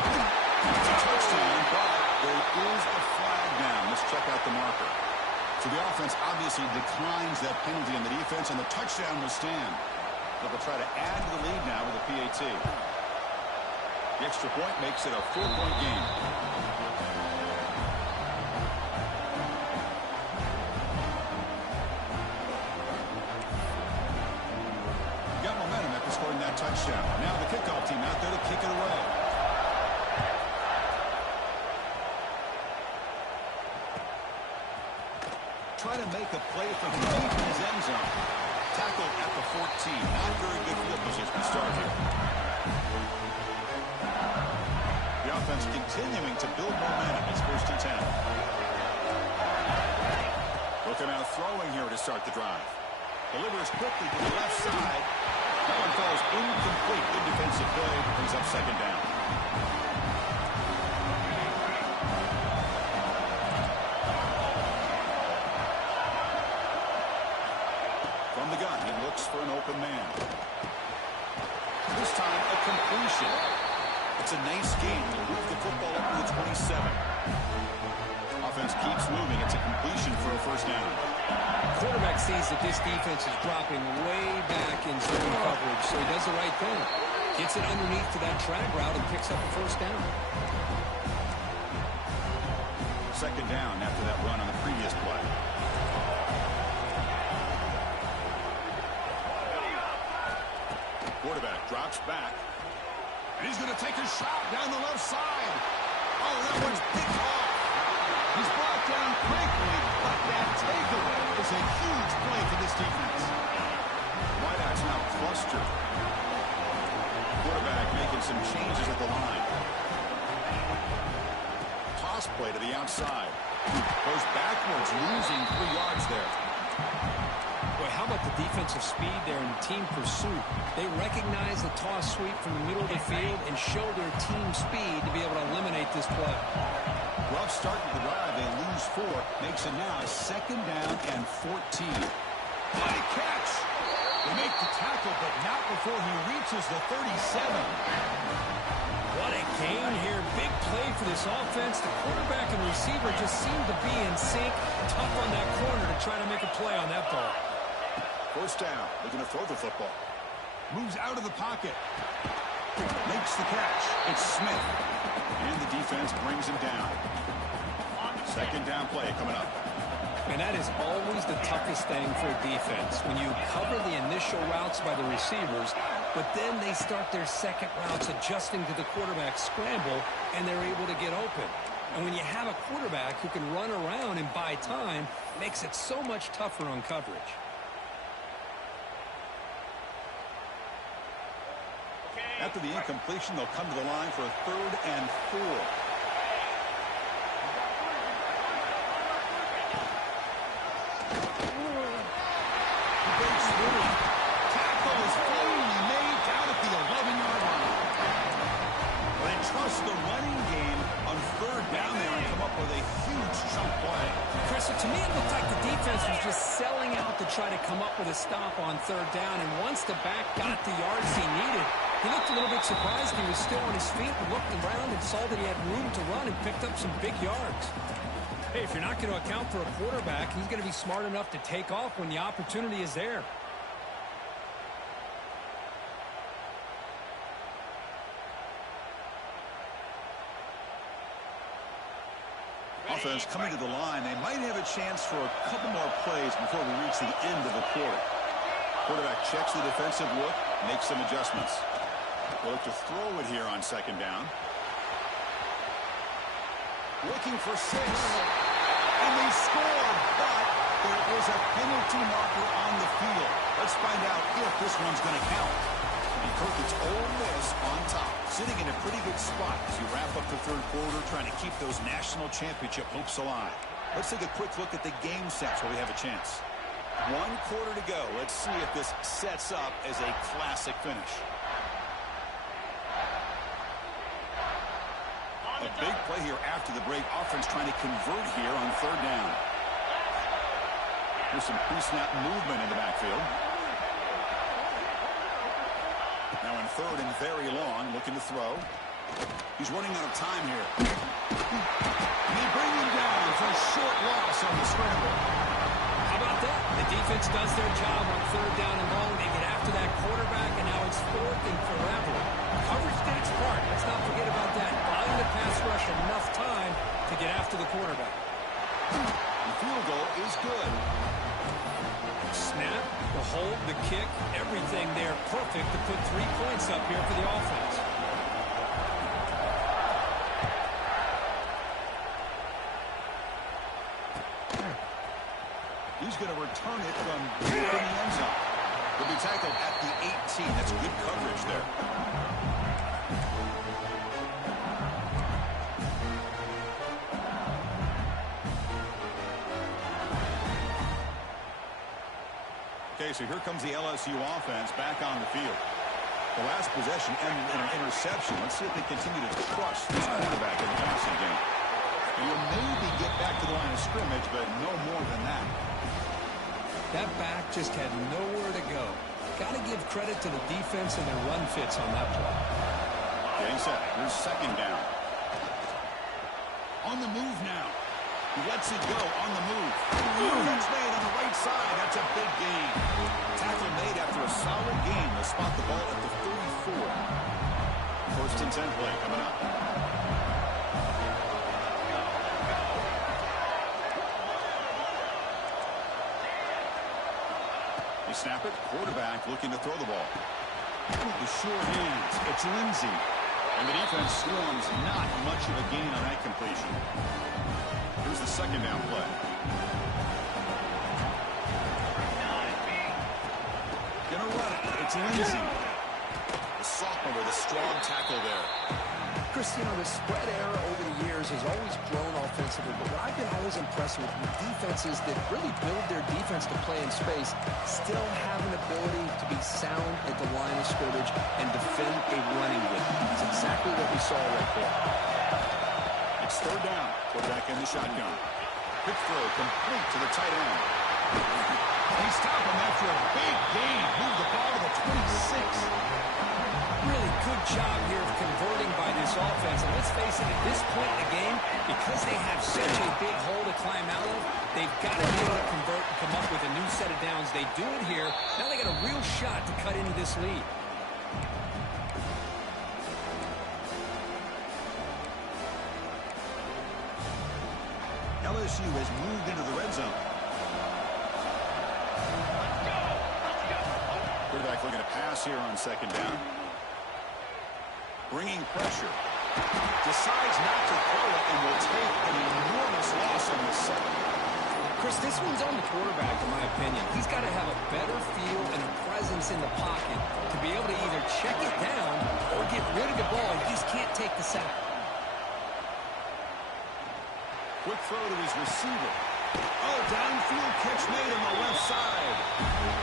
It's a touchdown, but there is a flag down. Let's check out the marker. So the offense obviously declines that penalty, and the defense and the touchdown will stand. But they'll try to add to the lead now with a PAT. The extra point makes it a 4-point game. Got momentum after scoring that touchdown. Now the kickoff team out there to kick it away. Try to make a play from deep in his end zone. Tackled at the 14. Not very good field position to start here. The offense continuing to build momentum. It's 1st and 10. Looking out throwing here to start the drive. Delivers quickly to the left side. That one falls incomplete. Good defensive play. Brings up second down. From the gun, he looks for an open man. This time, a completion. It's a nice game to move the football up to the 27. Offense keeps moving. It's a completion for a first down. Quarterback sees that this defense is dropping way back in zone coverage, so he does the right thing. Gets it underneath to that drag route and picks up a first down. Second down after that run on the previous play. Quarterback drops back. And he's going to take a shot down the left side. Oh, that one's picked off. He's brought down quickly, but that takeaway is a huge play for this defense. Wideouts now clustered. Quarterback making some changes at the line. Toss play to the outside. Goes backwards, losing 3 yards there. Boy, how about the defensive speed there in team pursuit? They recognize the toss sweep from the middle of the field and show their team speed to be able to eliminate this play. Rough start to the drive. They lose 4. Makes it now 2nd down and 14. Body catch. They make the tackle, but not before he reaches the 37. What a game here. Big play for this offense. The quarterback and receiver just seem to be in sync. Tough on that corner to try to make a play on that ball. First down. Looking to throw the football. Moves out of the pocket. Makes the catch. It's Smith. And the defense brings him down. Second down play coming up. And that is always the toughest thing for a defense, when you cover the initial routes by the receivers, but then they start their second routes adjusting to the quarterback scramble, and they're able to get open. And when you have a quarterback who can run around and buy time, it makes it so much tougher on coverage. After the incompletion, they'll come to the line for a 3rd and 4. Tackle is finally made down at the 11-yard line. They trust the running game on 3rd down there and come up with a huge chunk play. Chris, to me it looked like the defense was just selling out to try to come up with a stop on 3rd down, and once the back got the yards he needed, he looked a little bit surprised he was still on his feet, and looked around and saw that he had room to run and picked up some big yards. Hey, if you're not going to account for a quarterback, he's going to be smart enough to take off when the opportunity is there. Offense coming to the line. They might have a chance for a couple more plays before we reach the end of the quarter. Quarterback checks the defensive look, makes some adjustments. They'll look to throw it here on 2nd down. Looking for 6. And they scored, but there is a penalty marker on the field. Let's find out if this one's going to count. And Kirk, it's Ole Miss on top, sitting in a pretty good spot as you wrap up the 3rd quarter, trying to keep those national championship hopes alive. Let's take a quick look at the game sets where we have a chance. 1 quarter to go. Let's see if this sets up as a classic finish. A big play here after the break. Offense trying to convert here on 3rd down. There's some pre-snap movement in the backfield. Now in 3rd and very long, looking to throw. He's running out of time here. And they bring him down for a short loss on the scramble. How about that? The defense does their job on 3rd down and long. They get after that quarterback, and now it's 4th and forever. Coverage did its part. Let's not forget about that. Buying the pass rush enough time to get after the quarterback. The field goal is good. Snap, the hold, the kick, everything there perfect to put 3 points up here for the offense. He's going to return it from deep in the end zone. He'll be tackled at the 18. That's good coverage there. Okay, so here comes the LSU offense back on the field. The last possession ended in an interception. Let's see if they continue to trust this quarterback in the passing game. And you'll maybe get back to the line of scrimmage, but no more than that. That back just had nowhere to go. Got to give credit to the defense and their run fits on that play. Getting set. Here's 2nd down. On the move now. He lets it go on the move. Catch made on the right side. That's a big gain. Tackle made after a solid gain. They'll spot the ball at the 34. 1st and 10 play coming up. They snap it. Quarterback looking to throw the ball. The sure hands. It's Lindsey. And the defense swarms. Not much of a gain on that completion. Here's the 2nd down play. Gonna run it. It's Lindsey. The sophomore with a strong tackle there. Chris, you know, the spread error over the years has always grown offensively, but what I've been always impressed with defenses that really build their defense to play in space still have an ability to be sound at the line of scrimmage and defend a running game. It's exactly what we saw right there. It's 3rd down. Quarterback in the shotgun. Quick throw complete to the tight end. They stop him after a big gain. Move the ball to the 26. Really good job here of converting by this offense. And let's face it, at this point in the game, because they have such a big hole to climb out of, they've got to be able to convert and come up with a new set of downs. They do it here. Now they got a real shot to cut into this lead. LSU has moved into the red zone. Quarterback looking to pass here on second down. Bringing pressure. Decides not to throw it and will take an enormous loss on this second. Chris, this one's on the quarterback, in my opinion. He's got to have a better feel and a presence in the pocket to be able to either check it down or get rid of the ball. He just can't take the sack. Quick throw to his receiver. Oh, downfield catch made on the left side.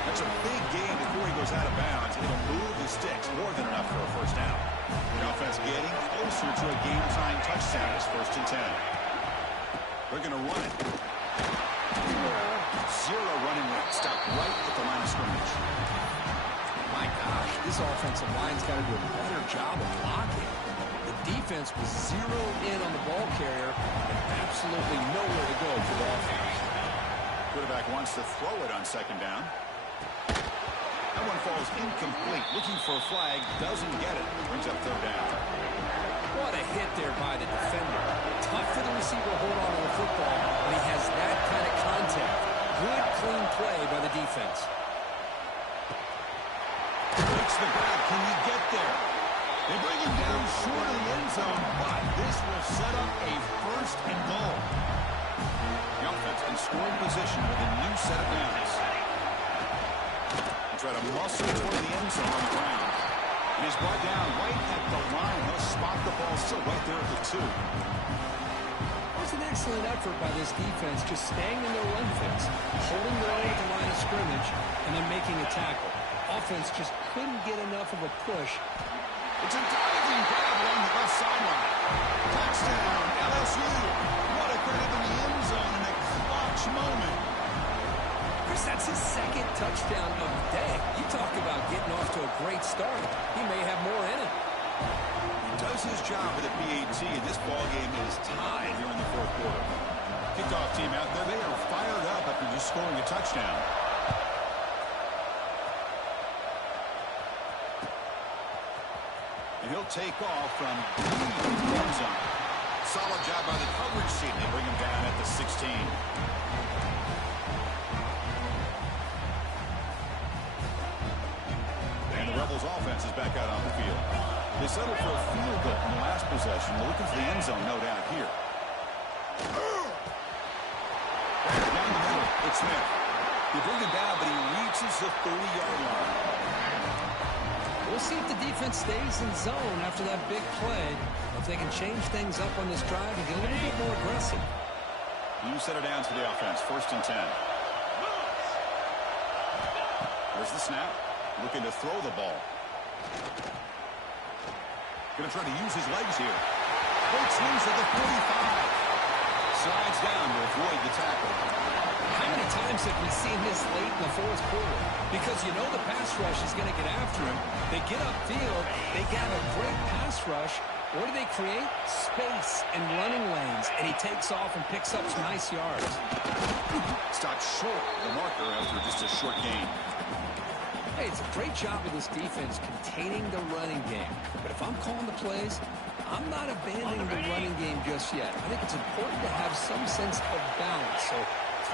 That's a big gain before he goes out of bounds. It'll move the sticks more than enough for a first down. The offense getting closer to a game-tying touchdown. It's 1st and 10. They're going to run it. Zero running room. Stop right at the line of scrimmage. My gosh, this offensive line's got to do a better job of blocking. The defense was zeroed in on the ball carrier and absolutely nowhere to go for the offense. Quarterback wants to throw it on second down. That one falls incomplete. Looking for a flag. Doesn't get it. Brings up third down. What a hit there by the defender. Tough for the receiver to hold on to the football when he has that kind of contact. Good, clean play by the defense. Takes the grab. Can you get there? They bring him down short of the end zone, but this will set up a 1st and goal. The offense in scoring position with a new set of downs. They try to muscle toward the end zone on the ground. And he's brought down right at the line. He'll spot the ball still right there at the 2. That was an excellent effort by this defense, just staying in their run fence, holding their own at the line of scrimmage, and then making a tackle. Offense just couldn't get enough of a push. It's a diving grab along the left sideline. Touchdown, LSU. What a grab in the end zone in a clutch moment. Chris, that's his 2nd touchdown of the day. You talk about getting off to a great start. He may have more in it. He does his job with a PAT, and this ballgame is tied here in the 4th quarter. Kickoff team out there. They are fired up after just scoring a touchdown. And he'll take off from the end zone. Solid job by the coverage team. They bring him down at the 16. And the Rebels offense is back out on the field. They settled for a field goal in the last possession. They're looking for the end zone, no doubt, here. Down the middle, it's Smith. They bring him down, but he reaches the 30-yard line. We'll see if the defense stays in zone after that big play. If they can change things up on this drive and get a little bit more aggressive. New set of downs for the offense. 1st and 10. There's the snap. Looking to throw the ball. Going to try to use his legs here. Great swings at the 45. Slides down to avoid the tackle. How many times have we seen this late in the 4th quarter? Because you know the pass rush is going to get after him. They get upfield. They have a great pass rush. What do they create? Space and running lanes. And he takes off and picks up some nice yards. Stopped short the marker after just a short gain. Hey, it's a great job of this defense containing the running game. But if I'm calling the plays, I'm not abandoning the running game just yet. I think it's important to have some sense of balance. So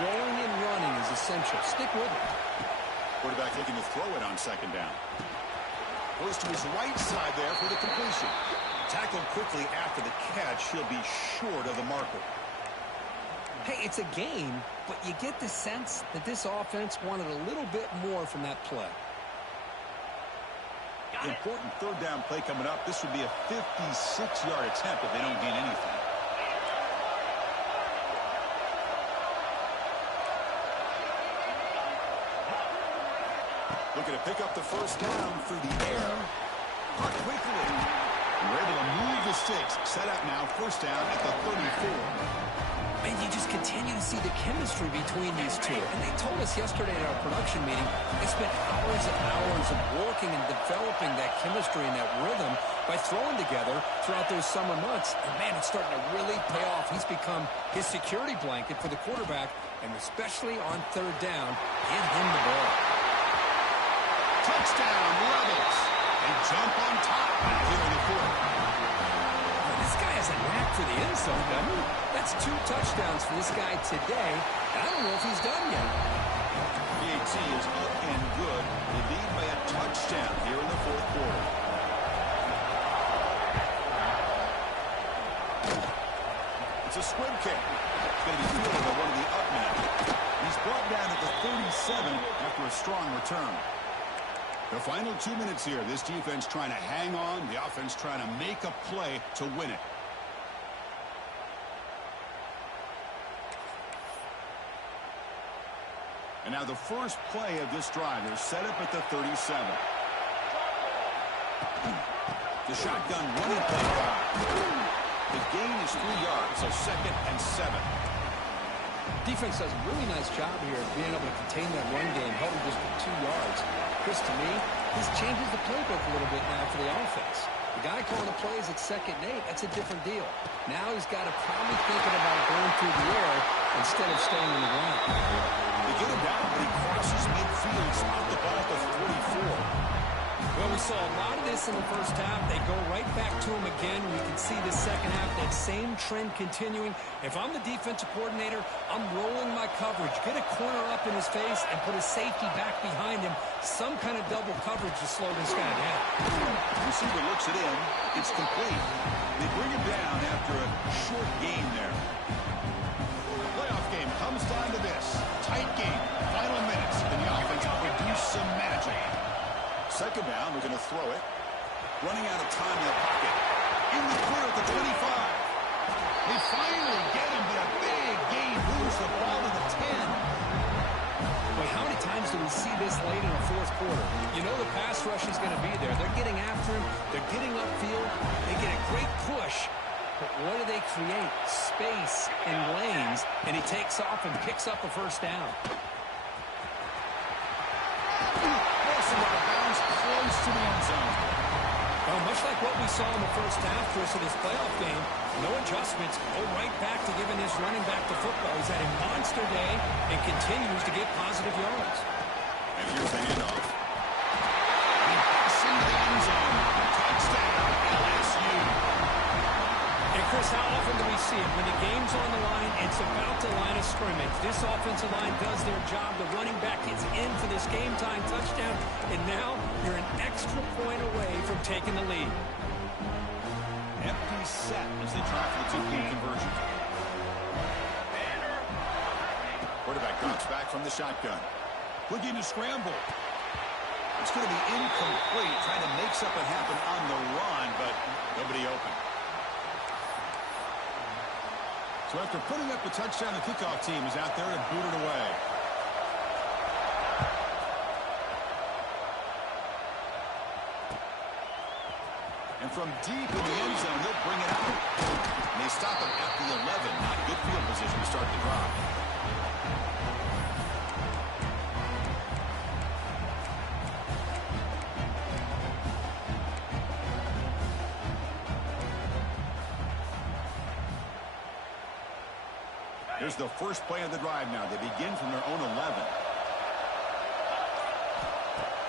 throwing and running is essential. Stick with it. Quarterback looking to throw it on second down. Goes to his right side there for the completion. Tackled quickly after the catch. He'll be short of the marker. Hey, it's a game, but you get the sense that this offense wanted a little bit more from that play. Important third down play coming up. This would be a 56-yard attempt if they don't gain anything. Looking to pick up the first down through the air. Caught quickly. We're able to move the sticks. Set up now, first down at the 34. Man, you just continue to see the chemistry between these two. And they told us yesterday at our production meeting, they spent hours and hours of working and developing that chemistry and that rhythm by throwing together throughout those summer months. And, man, it's starting to really pay off. He's become his security blanket for the quarterback, and especially on third down, give him the ball. Touchdown, Rebels. They jump on top back here in the fourth. This guy has a knack for the end zone, doesn't he? That's 2 touchdowns for this guy today. I don't know if he's done yet. PAT is up and good. They lead by a touchdown here in the fourth quarter. It's a squib kick. It's going to be fielded by one of the up men. He's brought down at the 37 after a strong return. The final 2 minutes here. This defense trying to hang on. The offense trying to make a play to win it. And now the first play of this drive. They're set up at the 37. The shotgun running play. The gain is 3 yards, so 2nd and 7. Defense does a really nice job here of being able to contain that run game, held him just for 2 yards. Chris, to me, this changes the playbook a little bit now for the offense. The guy calling the plays at 2nd and 8, that's a different deal. Now he's got to probably thinking about going through the air instead of staying on the ground. They get him down, but he crosses midfield, spot the ball at the 44. Well, we saw a lot of this in the first half. They go right back to him again. We can see the second half, that same trend continuing. If I'm the defensive coordinator, I'm rolling my coverage. Get a corner up in his face and put a safety back behind him. Some kind of double coverage to slow this guy down. The receiver looks it in. It's complete. They bring him down after a short game there. The playoff game comes down to this. Tight game. Final minutes. And the offense produce some magic. Second down, we're going to throw it. Running out of time in the pocket. In the clear at the 25. They finally get him, but a big gain moves the ball to the 10. Boy, how many times do we see this late in the fourth quarter? You know the pass rush is going to be there. They're getting after him. They're getting upfield. They get a great push. But what do they create? Space and lanes. And he takes off and picks up a first down. Close to the end zone. Well, much like what we saw in the first half, Chris, of this playoff game, no adjustments, go right back to giving his running back the football. He's had a monster day and continues to get positive yards. And here's the handoff. Passing the end zone. Touchdown, LSU. And Chris, how often do we see it? When the game's on the line, it's about the line of scrimmage. This offensive line does their job. The running back gets in for this game-time touchdown, and now you're an extra point away from taking the lead. Empty set as they try for the two-point conversion. Quarterback drops back from the shotgun. Looking to scramble. It's going to be incomplete, trying to make something happen on the run, but nobody open. So after putting up a touchdown, the kickoff team is out there to boot it away. And from deep in the end zone, they'll bring it out. And they stop him at the 11. Not good field position to start the drive. Here's the first play of the drive now. They begin from their own 11.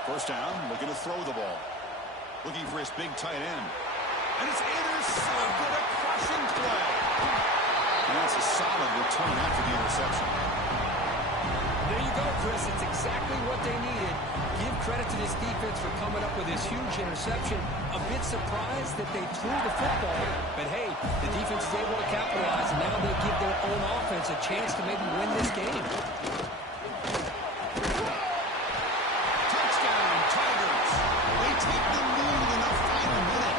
First down, looking to throw the ball. Looking for his big tight end. And it's intercepted, a crushing play. And that's a solid return after the interception. There you go, Chris. It's exactly what they needed. Give credit to this defense for coming up with this huge interception. A bit surprised that they threw the football, but hey, the defense is able to capitalize, and now they give their own offense a chance to maybe win this game. Touchdown, Tigers. They take the lead in the final minute.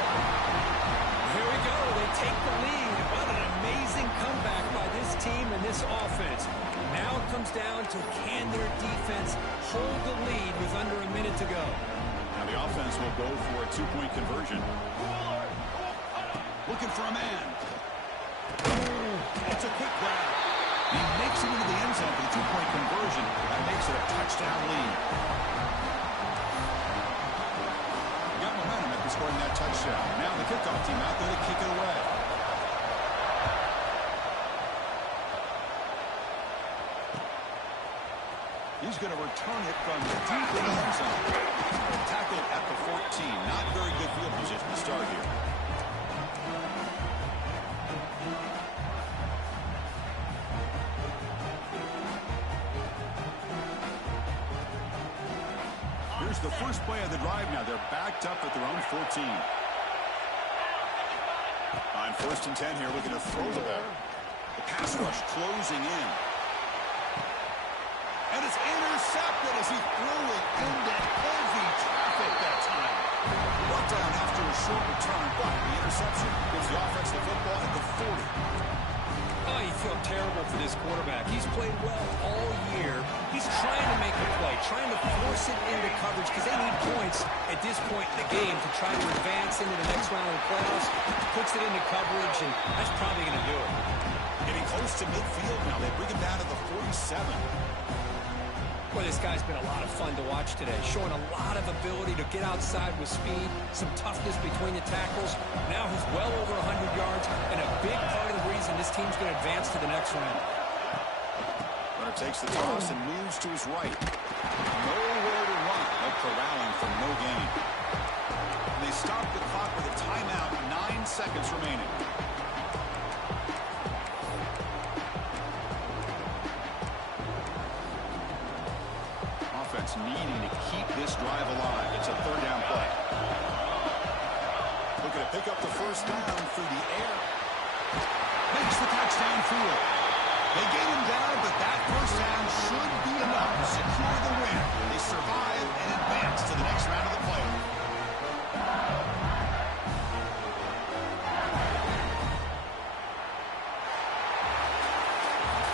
Here we go. They take the lead. What an amazing comeback by this team and this offense. Now it comes down to can their defense hold the lead with under a minute to go. Now the offense will go for a two-point conversion. Looking for a man. It's a quick grab. He makes it into the end zone for the two-point conversion. That makes it a touchdown lead. Got momentum after scoring that touchdown. Now the kickoff team out there to kick it away. He's going to return it from deep in the end zone. Tackled at the 14. Not very good field position to start here. Here's the first play of the drive now. They're backed up at their own 14. On 1st and 10 here, looking to throw the ball. The pass rush closing in. And it's intercepted as he threw it into heavy traffic that time. Brought down after a short return, but the interception gives the offense the football at the 40. Oh, you feel terrible for this quarterback. He's played well all year. He's trying to make a play, trying to force it into coverage because they need points at this point in the game to try to advance into the next round of the playoffs. Puts it into coverage, and that's probably going to do it. Getting close to midfield now. They bring him down to the 47. Well, this guy's been a lot of fun to watch today, showing a lot of ability to get outside with speed, some toughness between the tackles. Now he's well over 100 yards, and a big part of the reason this team's going to advance to the next round. Runner takes the toss and moves to his right. Nowhere to run. No corralling from no gain. And they stop the clock with a timeout, 9 seconds remaining. Needing to keep this drive alive. It's a 3rd down play. Looking to pick up the 1st down through the air. Makes the touchdown field. They get him down, but that 1st down should be enough to secure the win. They survive and advance to the next round of the playoff.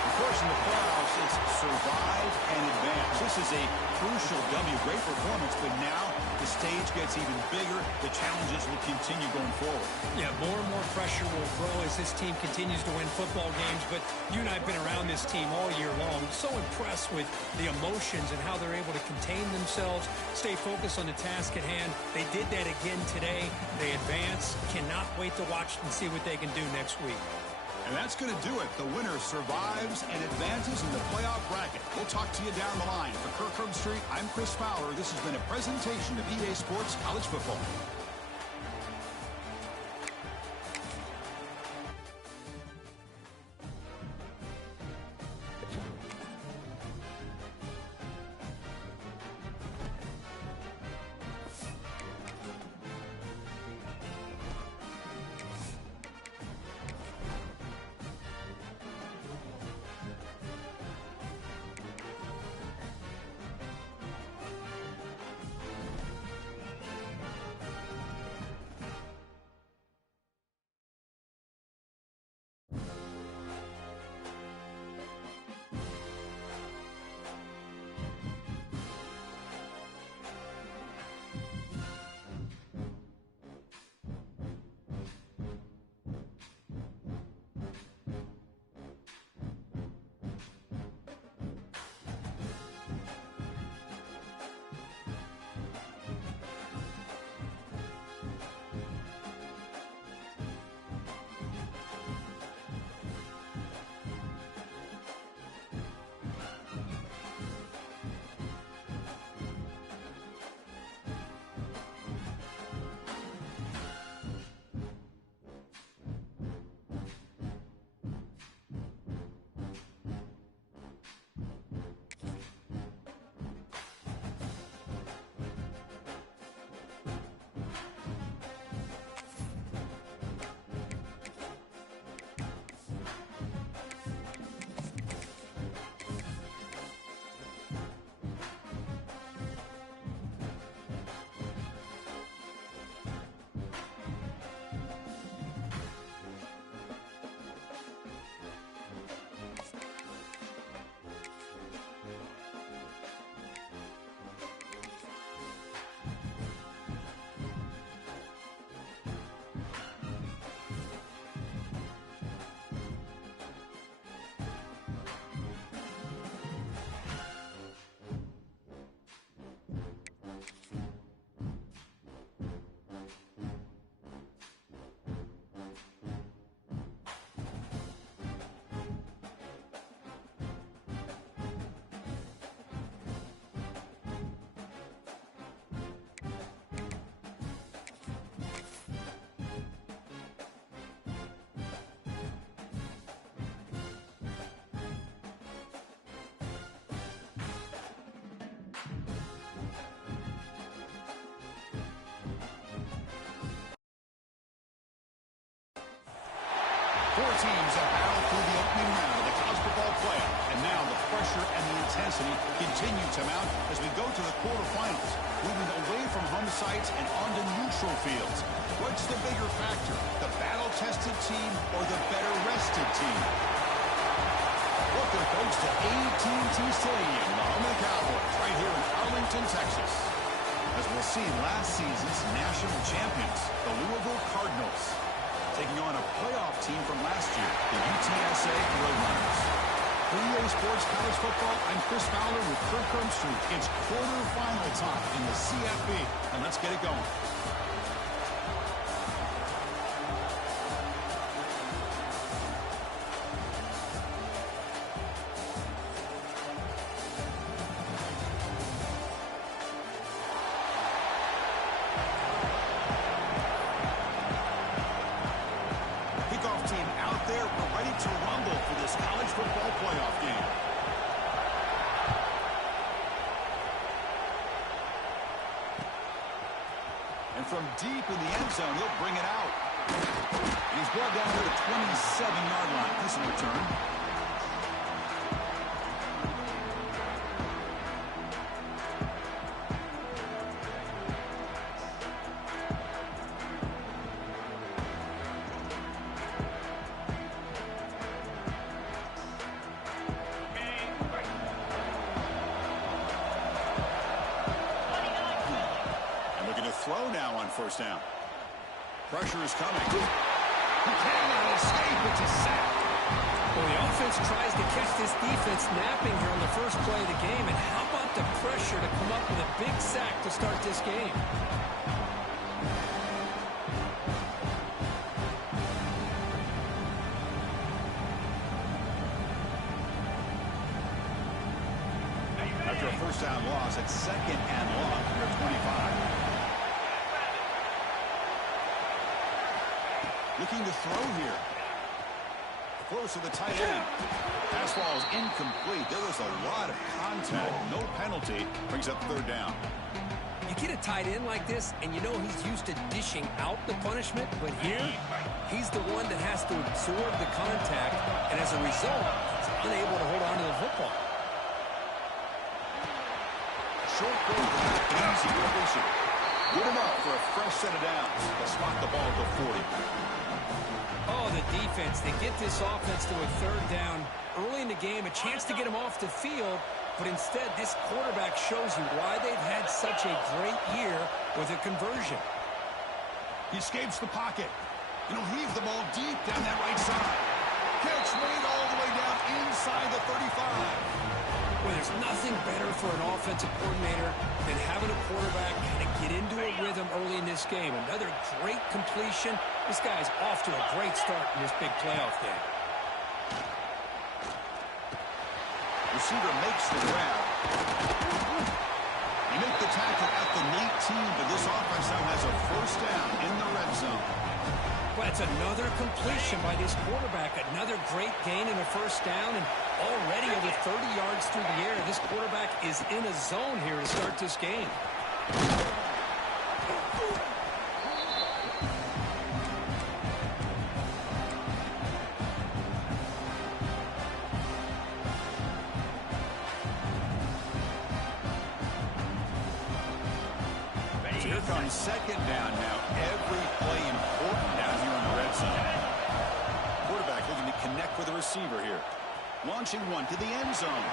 Of course, in the playoffs, it's survive and advance. This is a crucial W. Great performance, but now the stage gets even bigger. The challenges will continue going forward. Yeah, more and more pressure will grow as this team continues to win football games, but you and I have been around this team all year long. So impressed with the emotions and how they're able to contain themselves, stay focused on the task at hand. They did that again today. They advance. Cannot wait to watch and see what they can do next week. And that's going to do it. The winner survives and advances in the playoff bracket. We'll talk to you down the line. For Kirk Herbstreit, I'm Chris Fowler. This has been a presentation of EA Sports College Football. Four teams have battled through the opening round of the college football playoff, and now the pressure and the intensity continue to mount as we go to the quarterfinals, moving away from home sites and onto neutral fields. What's the bigger factor, the battle-tested team or the better-rested team? Welcome, folks, to AT&T Stadium, the home of the Cowboys, right here in Arlington, Texas. As we'll see, last season's national champions, the Louisville Cardinals, taking on a playoff team from last year, the UTSA Roadrunners. For EA Sports College Football, I'm Chris Fowler with Kirk Herbstreit. It's quarterfinal time in the CFB, and let's get it going. From deep in the end zone, he'll bring it out. And he's brought down to the 27-yard line. This will return. Throw now on first down. Pressure is coming. He cannot escape. It's a sack. Well, the offense tries to catch this defense napping here on the first play of the game. And how about the pressure to come up with a big sack to start this game? After a first down loss, it's second and long for 25. Looking to throw here. Close to the tight end. Pass ball is incomplete. There was a lot of contact. No penalty. Brings up third down. You get a tight end like this, and you know he's used to dishing out the punishment, but here, he's the one that has to absorb the contact, and as a result, he's unable to hold on to the football. Short throw to the back, easy completion. Put him up for a fresh set of downs. They'll spot the ball to 40. Oh, the defense. They get this offense to a third down early in the game, a chance to get him off the field, but instead this quarterback shows you why they've had such a great year with a conversion. He escapes the pocket, and he'll heave the ball deep down that right side. Catch made all the way down inside the 35. Well, there's nothing better for an offensive coordinator than having a quarterback kind of get into a rhythm early in this game. Another great completion. This guy's off to a great start in this big playoff game. Receiver makes the grab. You make the tackle at the 19, but this offense now has a first down in the red zone. Well, it's another completion by this quarterback. Another great gain in a first down, and already over 30 yards through the air. This quarterback is in a zone here to start this game. So here comes second down now. Every play important down here in the red zone. Quarterback looking to connect with the receiver here. Launching one to the end zone.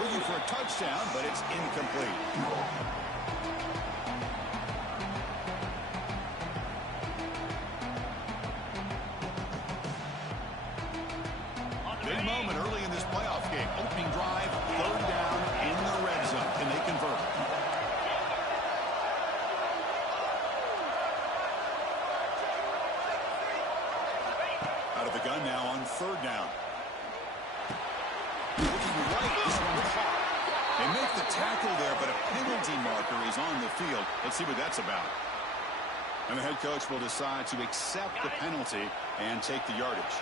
Looking for a touchdown, but it's incomplete. Big moment early in this playoff game. Opening drive, third down in the red zone. Can they convert? Out of the gun now on third down. Looking right, this one caught. They make the tackle there, but a penalty marker is on the field. Let's see what that's about. And the head coach will decide to accept the penalty and take the yardage.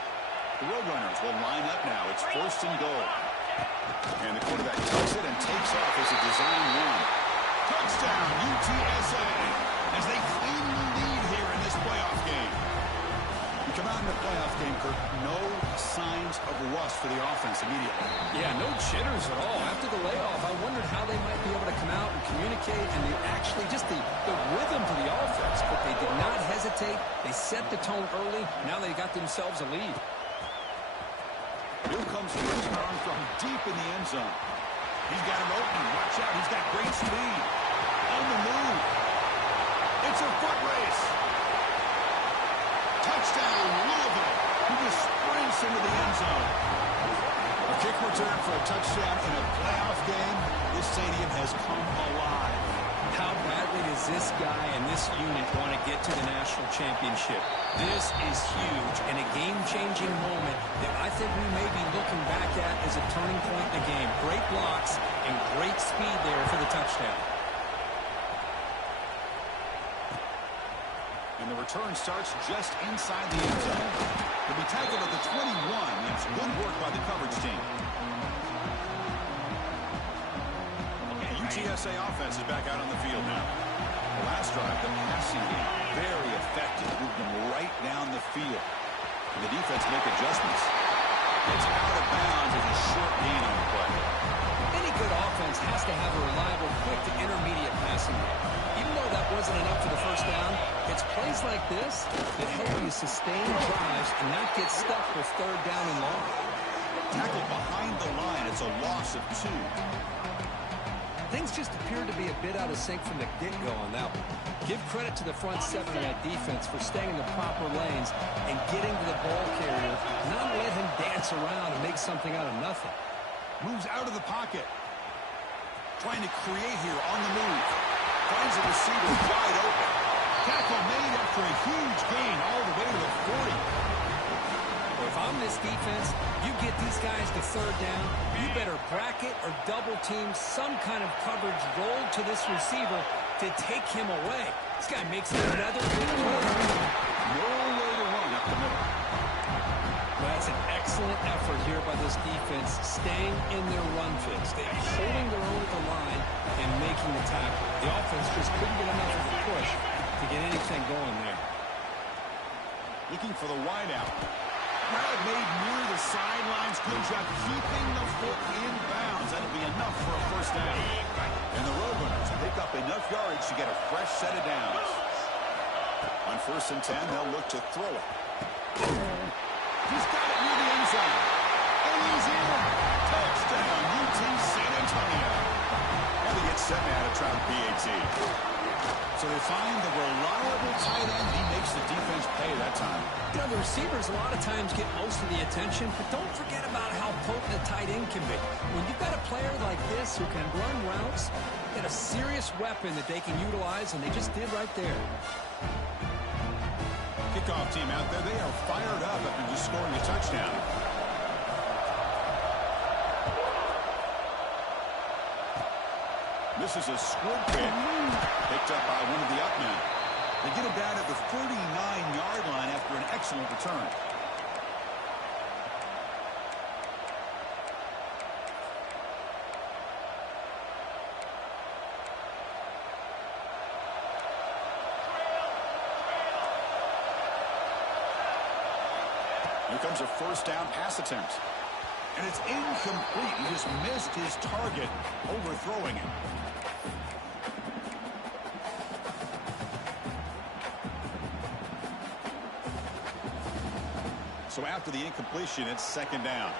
The Roadrunners will line up now. It's first and goal. And the quarterback takes it and takes off as a design run. Touchdown, UTSA, as they claim the lead here in this playoff game. come out in the playoff game, Kirk, no signs of rust for the offense immediately. Yeah, no jitters at all. After the layoff, I wondered how they might be able to come out and communicate, and they actually just the rhythm to the offense. But they did not hesitate. They set the tone early. Now they got themselves a lead. Here comes the return from deep in the end zone. He's got an opening. Watch out. He's got great speed. On the move. It's a foot race. Touchdown, Louisville. He just sprints into the end zone. A kick return for a touchdown in a playoff game. This stadium has come alive. How badly does this guy and this unit want to get to the national championship? This is huge and a game-changing moment that I think we may be looking back at as a turning point in the game. Great blocks and great speed there for the touchdown. And the return starts just inside the end zone. He'll be tackled at the 21. That's good work by the coverage team. UTSA offense is back out on the field now. The last drive, the passing game, very effective. Moved them right down the field. And the defense make adjustments. It's out of bounds as a short gain on the play. Any good offense has to have a reliable, quick to intermediate passing game. Even though that wasn't enough for the first down, it's plays like this that help you sustain drives and not get stuck with third down and long. Tackled behind the line. It's a loss of 2. Things just appeared to be a bit out of sync from the get-go on that one. Give credit to the front seven of that defense for staying in the proper lanes and getting to the ball carrier, not let him dance around and make something out of nothing. Moves out of the pocket. Trying to create here on the move. Finds a receiver wide open. Tackle made after a huge gain all the way to the 40. If I'm this defense, you get these guys to third down, you better bracket or double team some kind of coverage rolled to this receiver to take him away. This guy makes another big play. No way to run up the middle. Well, that's an excellent effort here by this defense, staying in their run fix. They're holding their own at the line and making the tackle. The offense just couldn't get enough of a push to get anything going there. Looking for the wideout. Grab made near the sidelines. Good job keeping the foot in bounds. That'll be enough for a first down. And the Roadrunners pick up enough yardage to get a fresh set of downs. On 1st and 10, they'll look to throw it. He's got it near the end zone. And he's in. Touchdown, UT San Antonio. And they get 7 out of Trout PAT. So they find the reliable tight end. He makes the defense pay that time. You know, the receivers a lot of times get most of the attention, but don't forget about how potent a tight end can be. When you've got a player like this who can run routes, you got a serious weapon that they can utilize, and they just did right there. Kickoff team out there, they are fired up after just scoring a touchdown. This is a squib kick. Picked up by one of the up men. They get it down at the 49-yard line after an excellent return. Here comes a first down pass attempt. And it's incomplete. He just missed his target, overthrowing it. So after the incompletion, it's 2nd down.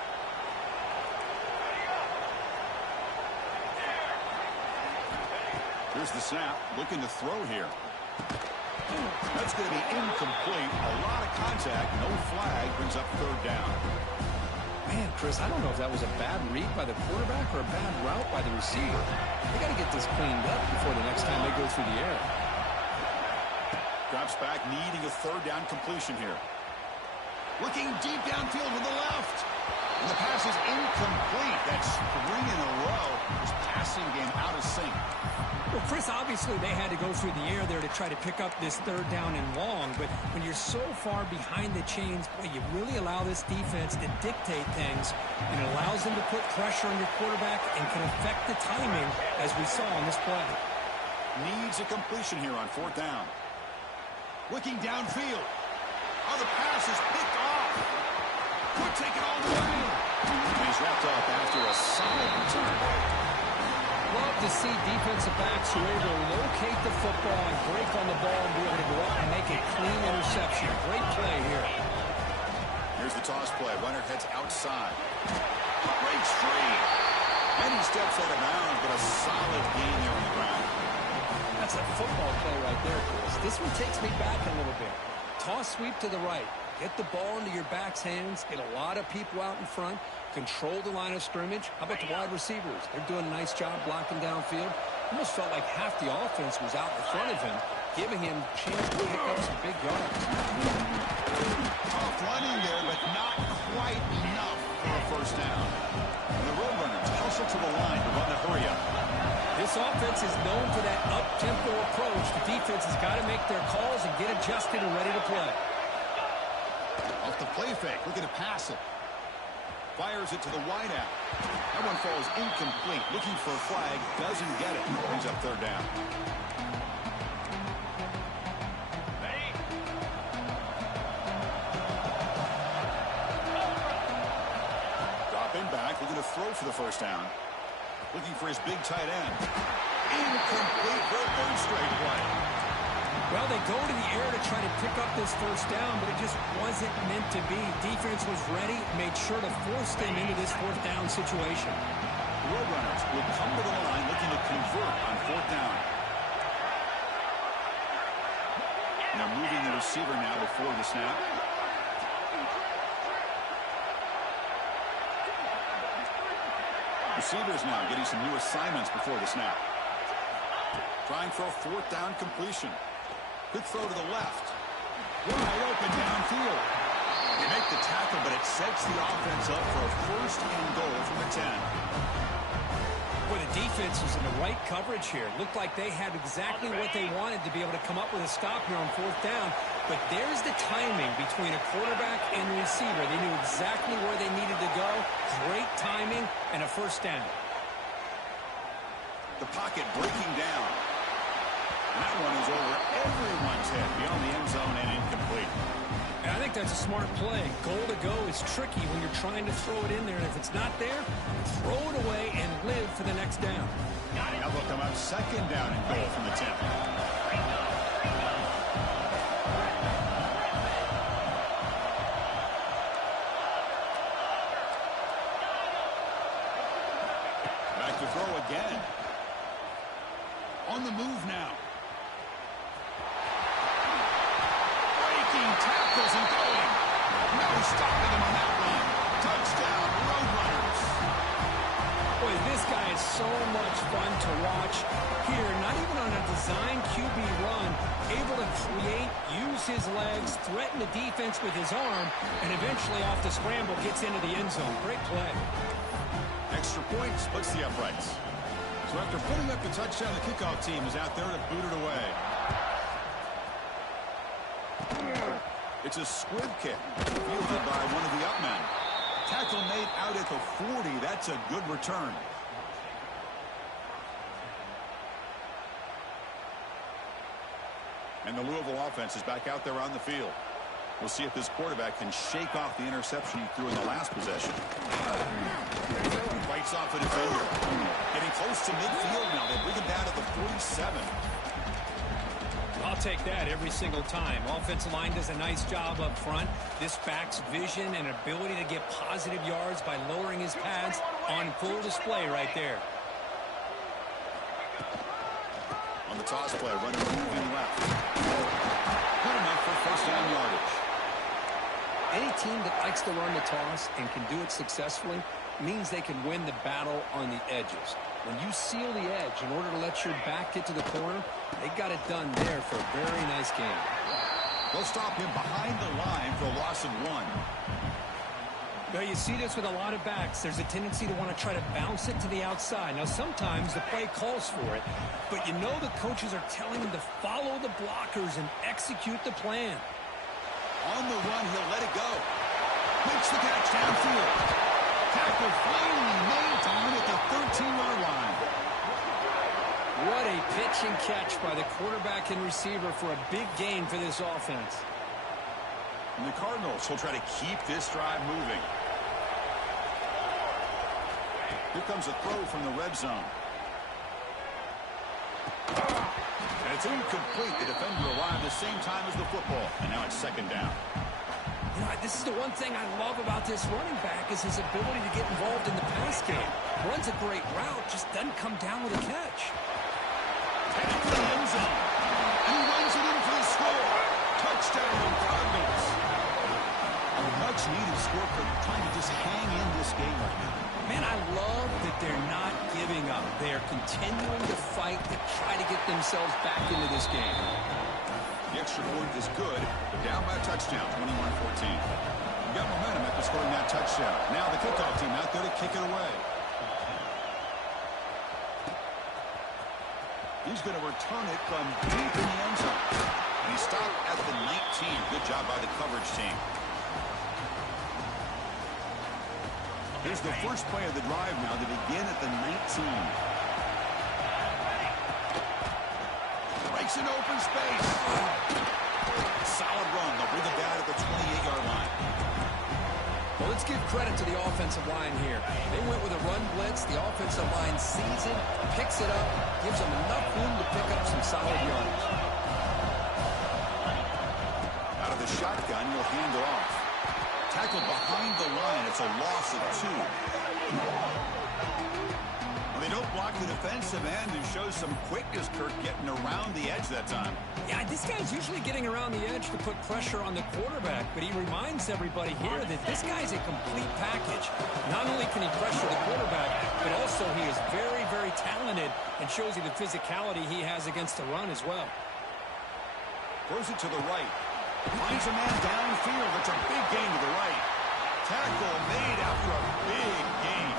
Here's the snap, looking to throw here. That's going to be incomplete. A lot of contact, no flag, brings up 3rd down. Man, Chris, I don't know if that was a bad read by the quarterback or a bad route by the receiver. They got to get this cleaned up before the next time they go through the air. Drops back, needing a 3rd down completion here. Looking deep downfield with the left. And the pass is incomplete. That's 3 in a row. His passing game out of sync. Well, Chris, obviously they had to go through the air there to try to pick up this 3rd down and long, but when you're so far behind the chains, boy, you really allow this defense to dictate things, and it allows them to put pressure on your quarterback and can affect the timing, as we saw on this play. Needs a completion here on 4th down. Looking downfield. Oh, the pass is picked off. Could take it all the way. And he's wrapped up after a solid return. Love to see defensive backs who are able to locate the football and break on the ball and be able to go out and make a clean interception. Great play here. Here's the toss play. Runner heads outside. Breaks free. And he steps out of bounds, but a solid gain there on the ground. That's a football play right there, Chris. This one takes me back a little bit. Toss sweep to the right. Get the ball into your back's hands. Get a lot of people out in front. Control the line of scrimmage. How about the wide receivers? They're doing a nice job blocking downfield. Almost felt like half the offense was out in front of him, giving him a chance to pick up some big yards. Tough running there, but not quite enough for a first down. And the Roadrunners hustle to the line to run the hurry up. This offense is known for that up-tempo approach. The defense has got to make their calls and get adjusted and ready to play. Off the play fake, looking to pass it. Fires it to the wideout. That one falls incomplete. Looking for a flag, doesn't get it. Brings up third down. Dropping back, looking to throw for the first down. Looking for his big tight end. Incomplete for a third straight play. Well, they go to the air to try to pick up this first down, but it just wasn't meant to be. Defense was ready, made sure to force them into this fourth down situation. The Roadrunners would come to the line looking to convert on fourth down. Now moving the receiver now before the snap. Receivers now getting some new assignments before the snap. Trying for a fourth down completion. Good throw to the left. Wide open downfield. They make the tackle, but it sets the offense up for a first and goal from the 10. Boy, the defense was in the right coverage here. Looked like they had exactly what they wanted to be able to come up with a stop here on fourth down. But there's the timing between a quarterback and the receiver. They knew exactly where they needed to go. Great timing and a first down. The pocket breaking down. That one is over everyone's head beyond the end zone and incomplete. I think that's a smart play. Goal to go is tricky when you're trying to throw it in there. And if it's not there, throw it away and live for the next down. Now they'll come out second down and goal from the 10. Back to throw again. On the move now. Tackles and going. No stopping him on that one. Touchdown, Roadrunners. Boy, this guy is so much fun to watch here. Not even on a design QB run, able to create, use his legs, threaten the defense with his arm, and eventually off the scramble gets into the end zone. Great play. Extra point splits the uprights. So after putting up the touchdown, the kickoff team is out there to boot it away. It's a squib kick, fielded by one of the up men. Tackle made out at the 40. That's a good return. And the Louisville offense is back out there on the field. We'll see if this quarterback can shake off the interception he threw in the last possession. Fights off a defender. Getting close to midfield now. They bring him down to the 47. I'll take that every single time. Offensive line does a nice job up front. This back's vision and ability to get positive yards by lowering his pads on full display right there. On the toss play, running moving left. Good enough for first down yardage. Any team that likes to run the toss and can do it successfully means they can win the battle on the edges. When you seal the edge in order to let your back get to the corner, they got it done there for a very nice game. They'll stop him behind the line for a loss of 1. Now, you see this with a lot of backs. There's a tendency to want to try to bounce it to the outside. Now, sometimes the play calls for it, but you know the coaches are telling them to follow the blockers and execute the plan. On the run, he'll let it go. Makes the catch downfield. Tackle finally made down at the 13-yard line. What a pitch and catch by the quarterback and receiver for a big gain for this offense. And the Cardinals will try to keep this drive moving. Here comes a throw from the red zone. And it's incomplete. The defender arrived the same time as the football. And now it's second down. You know, this is the one thing I love about this running back is his ability to get involved in the pass game. Runs a great route, just doesn't come down with a catch. Headed for the end zone. And he runs it in for the score. Touchdown, Cardinals. A much-needed score for trying to just hang in this game right now. Man, I love that they're not giving up. They are continuing to fight to try to get themselves back into this game. The extra point is good, but down by a touchdown, 21-14. You got momentum after scoring that touchdown. Now the kickoff team out there to kick it away. He's going to return it from deep in the end zone. And he stopped at the 19. Good job by the coverage team. Here's the first play of the drive now to begin at the 19. Breaks an open space. Solid run. They'll bring it down at the 28-yard line. Well, let's give credit to the offensive line here. They went with a run blitz. The offensive line sees it, picks it up, gives them enough room to pick up some solid yardage. Out of the shotgun, he'll hand it off. Tackled behind the line. It's a loss of 2. Well, they don't block the defensive end and show some quickness, Kirk, getting around the edge that time. Yeah, this guy's usually getting around the edge to put pressure on the quarterback, but he reminds everybody here that this guy's a complete package. Not only can he pressure the quarterback, but also he is very, very talented and shows you the physicality he has against the run as well. Throws it to the right. Finds a man downfield. It's a big gain to the right. Tackle made after a big gain.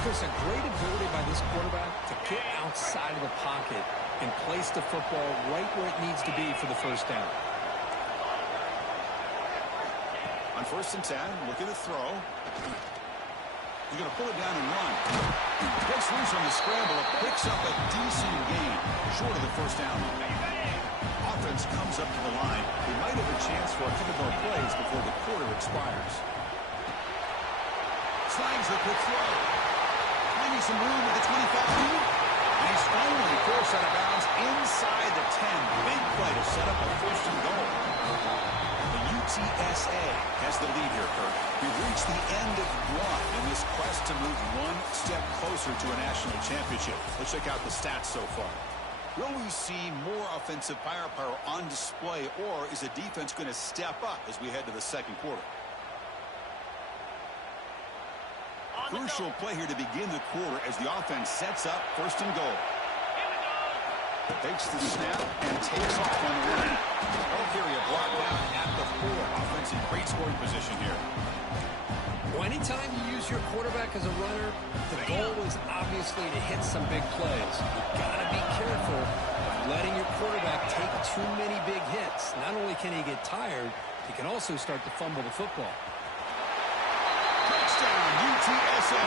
There's a great ability by this quarterback to get outside of the pocket and place the football right where it needs to be for the first down. On 1st and 10, looking to throw. He's going to pull it down and run. Gets loose on the scramble. Picks up a decent gain short of the first down line. Offense comes up to the line. They might have a chance for a couple more plays before the quarter expires. Slides the quick throw. Finding some room at the 25. And he's finally forced out of bounds inside the 10. Big play to set up a 1st and goal. The UTSA has the lead here, Kirk. We've reached the end of one in this quest to move one step closer to a national championship. Let's check out the stats so far. Will we see more offensive firepower on display, or is the defense going to step up as we head to the second quarter? Crucial play here to begin the quarter as the offense sets up 1st and goal. Takes the snap and takes off on the run. They'll carry a block down at the 4. Offense in great scoring position here. Well, anytime you use your quarterback as a runner, the goal is obviously to hit some big plays. You've got to be careful of letting your quarterback take too many big hits. Not only can he get tired, he can also start to fumble the football. Touchdown, UTSA.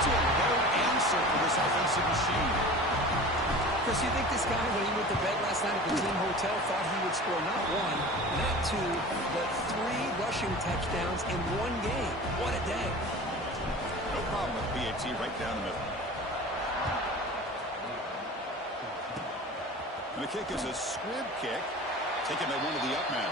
Still no answer for this offensive machine. Chris, you think this guy, when he went to bed last night at the team hotel, thought he would score not 1, not 2, but 3 rushing touchdowns in one game? What a day. No problem with BAT right down the middle. And the kick is a squib kick, taken by one of the up men.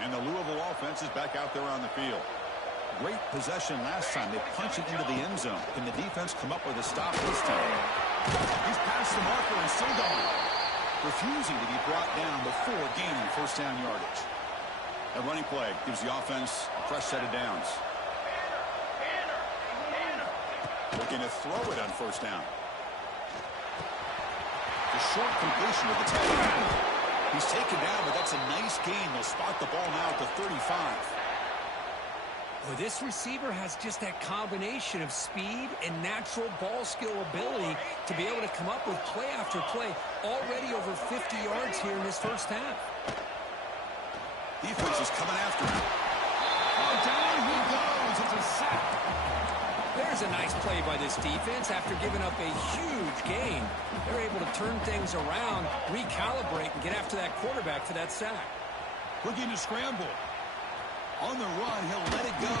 And the Louisville offense is back out there on the field. Great possession last time. They punch it into the end zone. Can the defense come up with a stop this time? He's past the marker and still going. Refusing to be brought down before gaining 1st down yardage. That running play gives the offense a fresh set of downs. Looking to throw it on 1st down. The short completion of the tackle. He's taken down, but that's a nice gain. They'll spot the ball now at the 35. Well, this receiver has just that combination of speed and natural ball skill ability to be able to come up with play after play. Already over 50 yards here in this first half. Defense is coming after him. Oh, down he goes. It's a sack. There's a nice play by this defense. After giving up a huge gain, they're able to turn things around, recalibrate, and get after that quarterback for that sack. Looking to scramble. On the run, he'll let it go.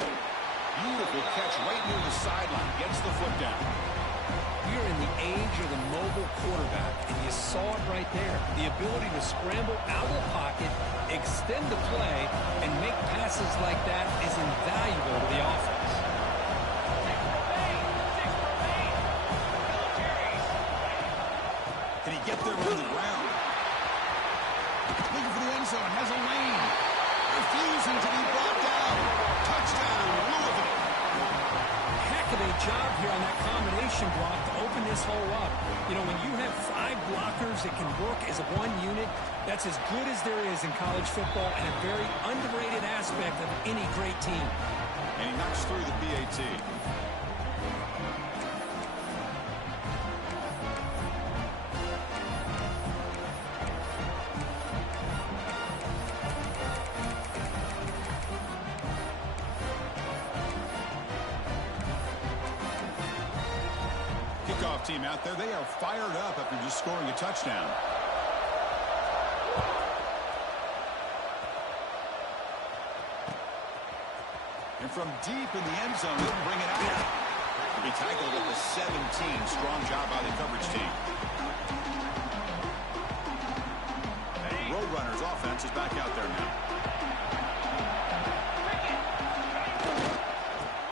Beautiful catch right near the sideline. Gets the foot down. We're in the age of the mobile quarterback, and you saw it right there. The ability to scramble out of the pocket, extend the play, and make passes like that is invaluable to the offense. Can he get there on the ground? Looking for the end zone. Has a lane. Refusing to be brought down. Touchdown, Louisville. Heck of a job here on that combination block to open this hole up. You know, when you have 5 blockers that can work as a one unit, that's as good as there is in college football and a very underrated aspect of any great team. And he knocks through the PAT. Kickoff team out there, they are fired up after just scoring a touchdown. And from deep in the end zone, they'll bring it out. He tackled at the 17. Strong job by the coverage team. Roadrunners offense is back out there now.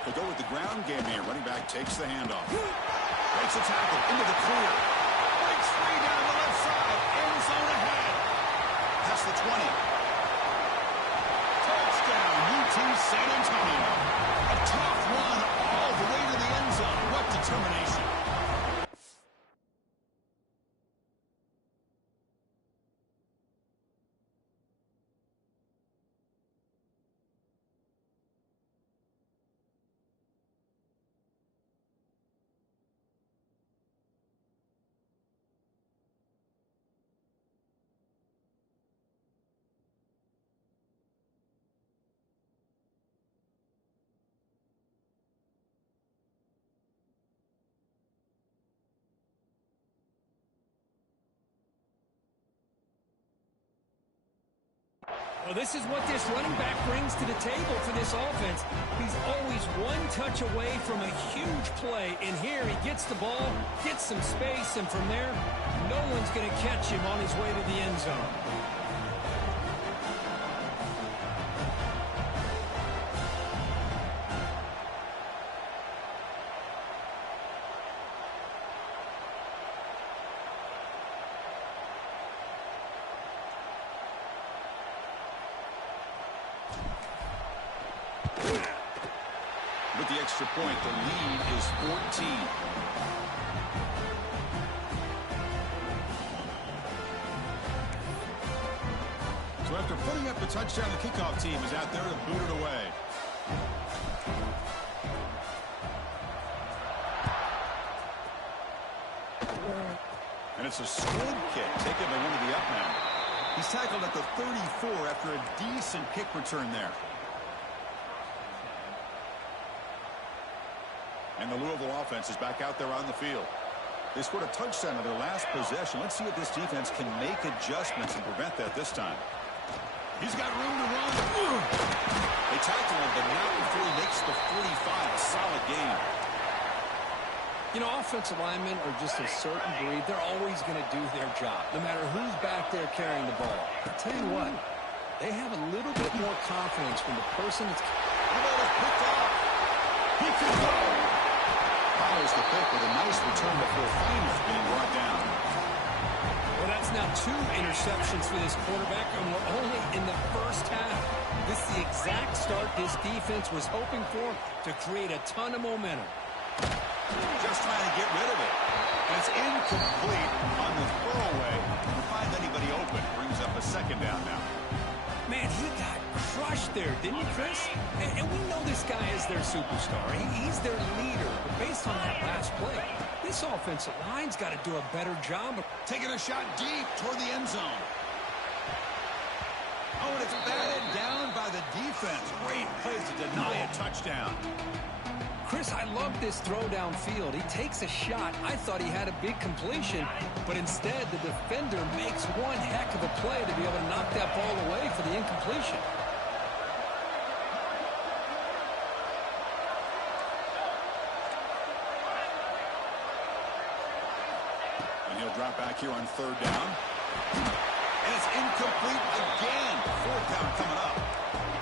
They'll go with the ground game here. Running back takes the handoff. Breaks a tackle into the clear. Breaks free down the left side. End zone ahead. Past the 20. Touchdown, UT San Antonio. A tough run all the way to the end zone. What determination. Well, this is what this running back brings to the table for this offense. He's always one touch away from a huge play. And here he gets the ball, gets some space, and from there, no one's going to catch him on his way to the end zone. With the extra point, the lead is 14. So after putting up the touchdown, the kickoff team is out there to boot it away. And it's a squib kick taken by one of the up men. He's tackled at the 34 after a decent kick return there. And the Louisville offense is back out there on the field. They scored a touchdown in their last possession. Let's see if this defense can make adjustments and prevent that this time. He's got room to run. They tackle him, but not before he makes the 45. A solid game. You know, offensive linemen are just a certain breed. They're always going to do their job, no matter who's back there carrying the ball. I'll tell you what, they have a little bit more confidence when the person that's... picked off. He could go. Follows the pick with a nice return before finally being brought down. Well, that's now 2 interceptions for this quarterback, and we're only in the first half. This is the exact start this defense was hoping for to create a ton of momentum. Just trying to get rid of it. And it's incomplete on the throwaway. To find anybody open. Brings up a second down now. Man, he got crushed there, didn't he, Chris? And we know this guy is their superstar. He's their leader. But based on that last play, this offensive line's got to do a better job of taking a shot deep toward the end zone. Oh, and it's batted down by the defense. Great play to deny a touchdown. Chris, I love this throw downfield. He takes a shot. I thought he had a big completion, but instead the defender makes one heck of a play to be able to knock that ball away for the incompletion. And he'll drop back here on third down. And it's incomplete again. Fourth down coming up.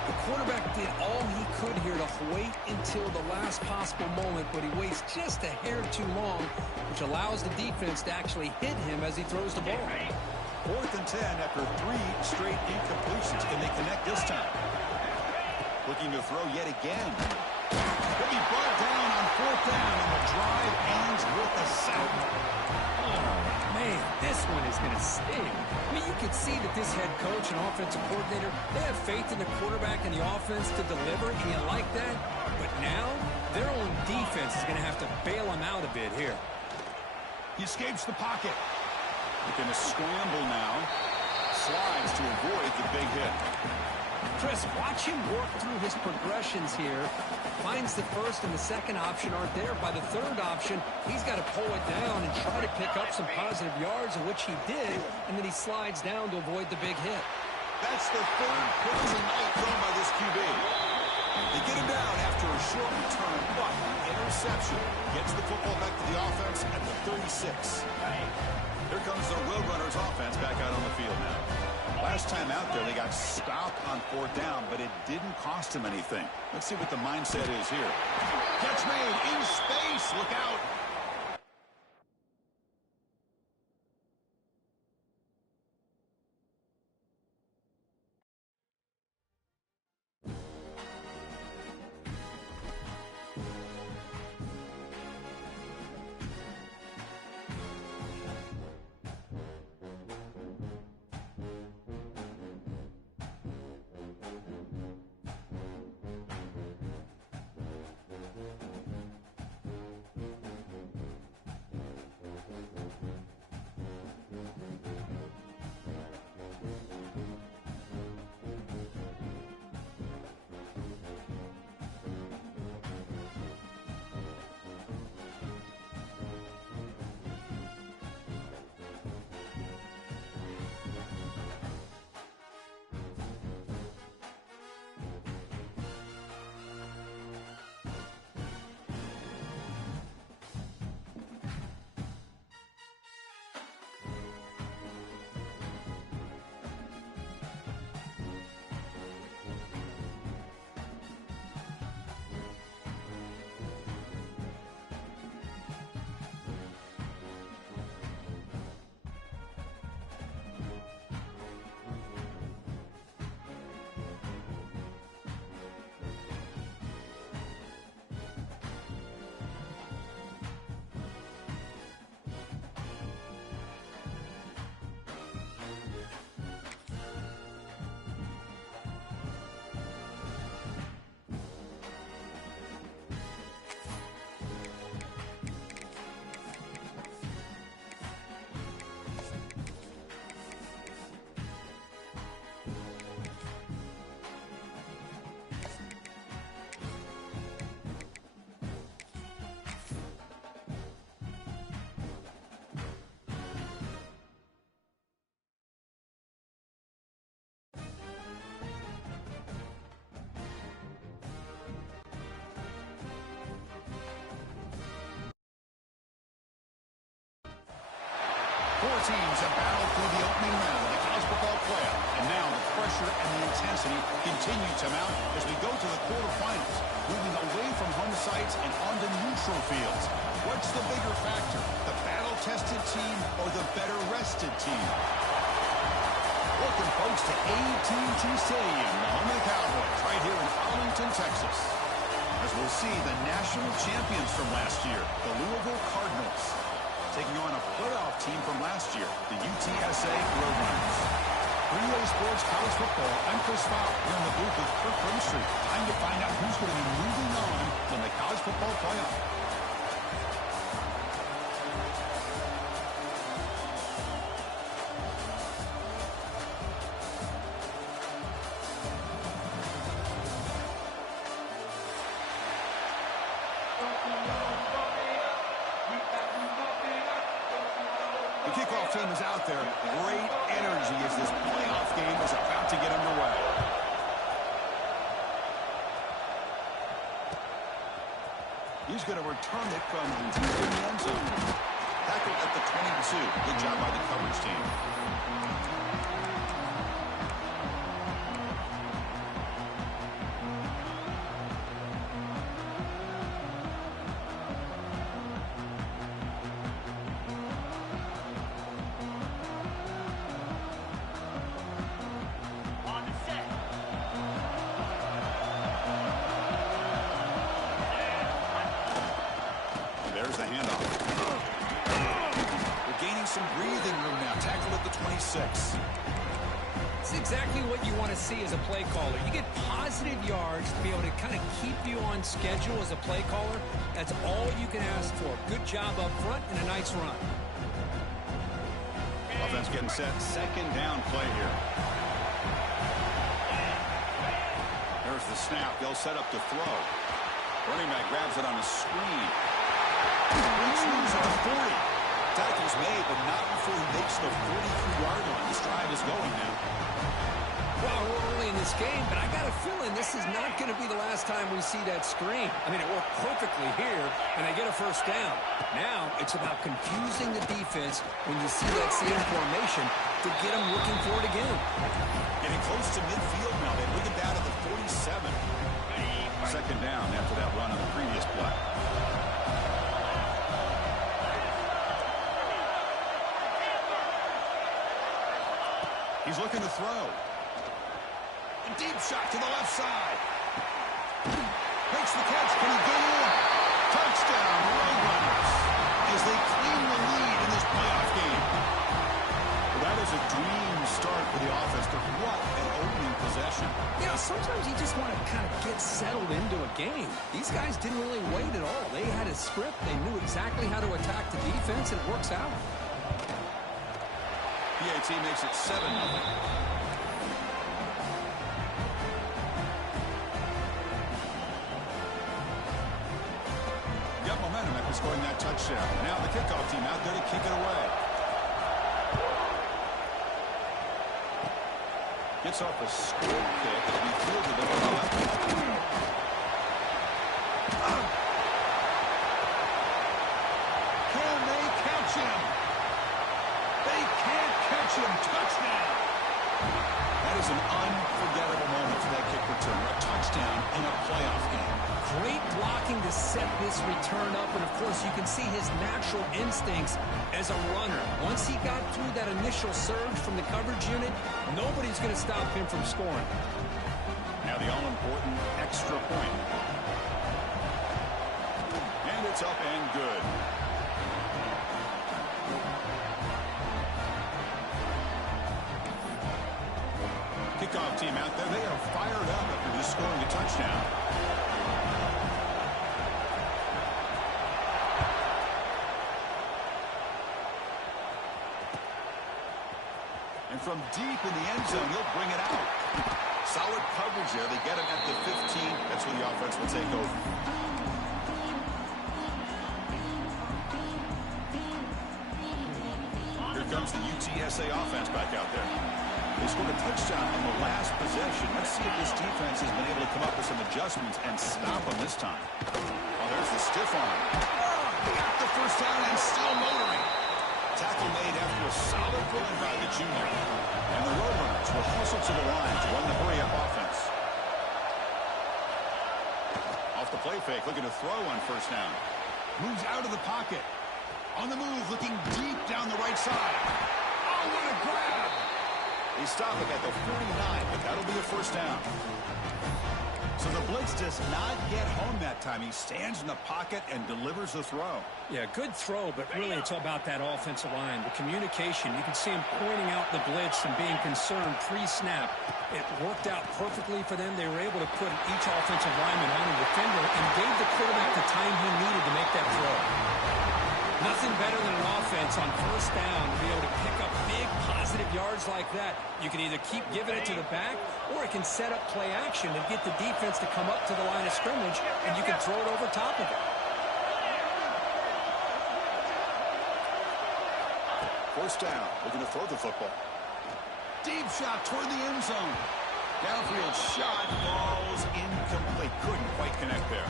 The quarterback did all he could here to wait until the last possible moment, but he waits just a hair too long, which allows the defense to actually hit him as he throws the ball. 4th and 10 after 3 straight incompletions. Can they connect this time? Looking to throw yet again. He'll be brought down on 4th down, and the drive ends with a sack. Man, this one is going to sting. I mean, you can see that this head coach and offensive coordinator, they have faith in the quarterback and the offense to deliver, and you like that. But now, their own defense is going to have to bail them out a bit here. He escapes the pocket. Looking to scramble now. Slides to avoid the big hit. Chris, watch him work through his progressions here. Finds the first and the second option aren't there. By the third option, he's got to pull it down and try to pick up some positive yards, of which he did, and then he slides down to avoid the big hit. That's the third pick of the night thrown by this QB. They get him down after a short return, but interception gets the football back to the offense at the 36. Here comes the Roadrunners offense back out on the field now. Last time out there, they got stopped on 4th down, but it didn't cost him anything. Let's see what the mindset is here. Catch made in space. Look out. Four teams have battled through the opening round of the college football playoff, and now the pressure and the intensity continue to mount as we go to the quarterfinals, moving away from home sites and onto neutral fields. What's the bigger factor, the battle-tested team or the better-rested team? Welcome, folks, to AT&T Stadium, the home of the Cowboys, right here in Arlington, Texas. As we'll see the national champions from last year, the Louisville Cardinals, taking on a playoff team from last year, the UTSA Roadrunners. For EA Sports College Football, I'm Chris Fowler here in the booth with Kirk Grimstreet. Time to find out who's going to be moving on in the college football playoff. team is out there. Great energy as this playoff game is about to get underway. He's going to return it from deep in the end zone. Tackled at the 22. Good job by the coverage team. There's the handoff. We're gaining some breathing room now. Tackled at the 26. It's exactly what you want to see as a play caller. You get positive yards to be able to kind of keep you on schedule as a play caller. That's all you can ask for. Good job up front and a nice run. Offense getting set. Second down play here. There's the snap. They'll set up to throw. Running back grabs it on a screen. Reach moves at the 40. Tackle's made, but not before he makes the 43-yard line. This drive is going now. Well, we're early in this game, but I got a feeling this is not going to be the last time we see that screen. I mean, it worked perfectly here, and they get a first down. Now it's about confusing the defense when you see that same formation to get them looking for it again. Getting close to midfield now. They bring it down to the 47. Second down after that run on the previous play. He's looking to throw. A deep shot to the left side. Makes the catch. Can he get in? Touchdown, Roadrunners, as they claim the lead in this playoff game. Well, that is a dream start for the offense, but what an opening possession. You know, sometimes you just want to kind of get settled into a game. These guys didn't really wait at all. They had a script. They knew exactly how to attack the defense, and it works out. PAT makes it 7-0. Got momentum after scoring that touchdown. Now the kickoff team out there to kick it away. Gets off a score kick as we fielded it on the left. Can they catch him? They can't catch him. Touchdown. That is an unforgettable moment for that kick return. A touchdown in a playoff game. Great blocking to set this return up, and of course you can see his natural instincts as a runner. Once he got through that initial surge from the coverage unit, nobody's going to stop him from scoring. Now the all-important extra point. And it's up and good. Kickoff team out there. They are fired up after just scoring a touchdown. And from deep in the end zone, he'll bring it out. Solid coverage there. They get him at the 15. That's where the offense will take over. Here comes the UTSA offense back out there. They scored a touchdown on the last possession. Let's see if this defense has been able to come up with some adjustments and stop them this time. Oh, there's the stiff arm. Got the first down and still motoring. Tackle made after a solid run by the junior. And the Roadrunners will hustle to the line to run the hurry-up offense. Off the play fake, looking to throw on first down. Moves out of the pocket. On the move, looking deep down the right side. Oh, what a grab! They stop it at the 49, but that'll be a first down. So the blitz does not get home that time. He stands in the pocket and delivers the throw. Yeah, good throw, but really it's all about that offensive line. The communication, you can see him pointing out the blitz and being concerned pre-snap. It worked out perfectly for them. They were able to put each offensive lineman on a defender and gave the quarterback the time he needed to make that throw. Nothing better than an offense on first down to be able to pick up big positive yards like that. You can either keep giving it to the back, or it can set up play action and get the defense to come up to the line of scrimmage, and you can throw it over top of it. First down, looking to throw the football. Deep shot toward the end zone. Downfield shot falls incomplete. Couldn't quite connect there.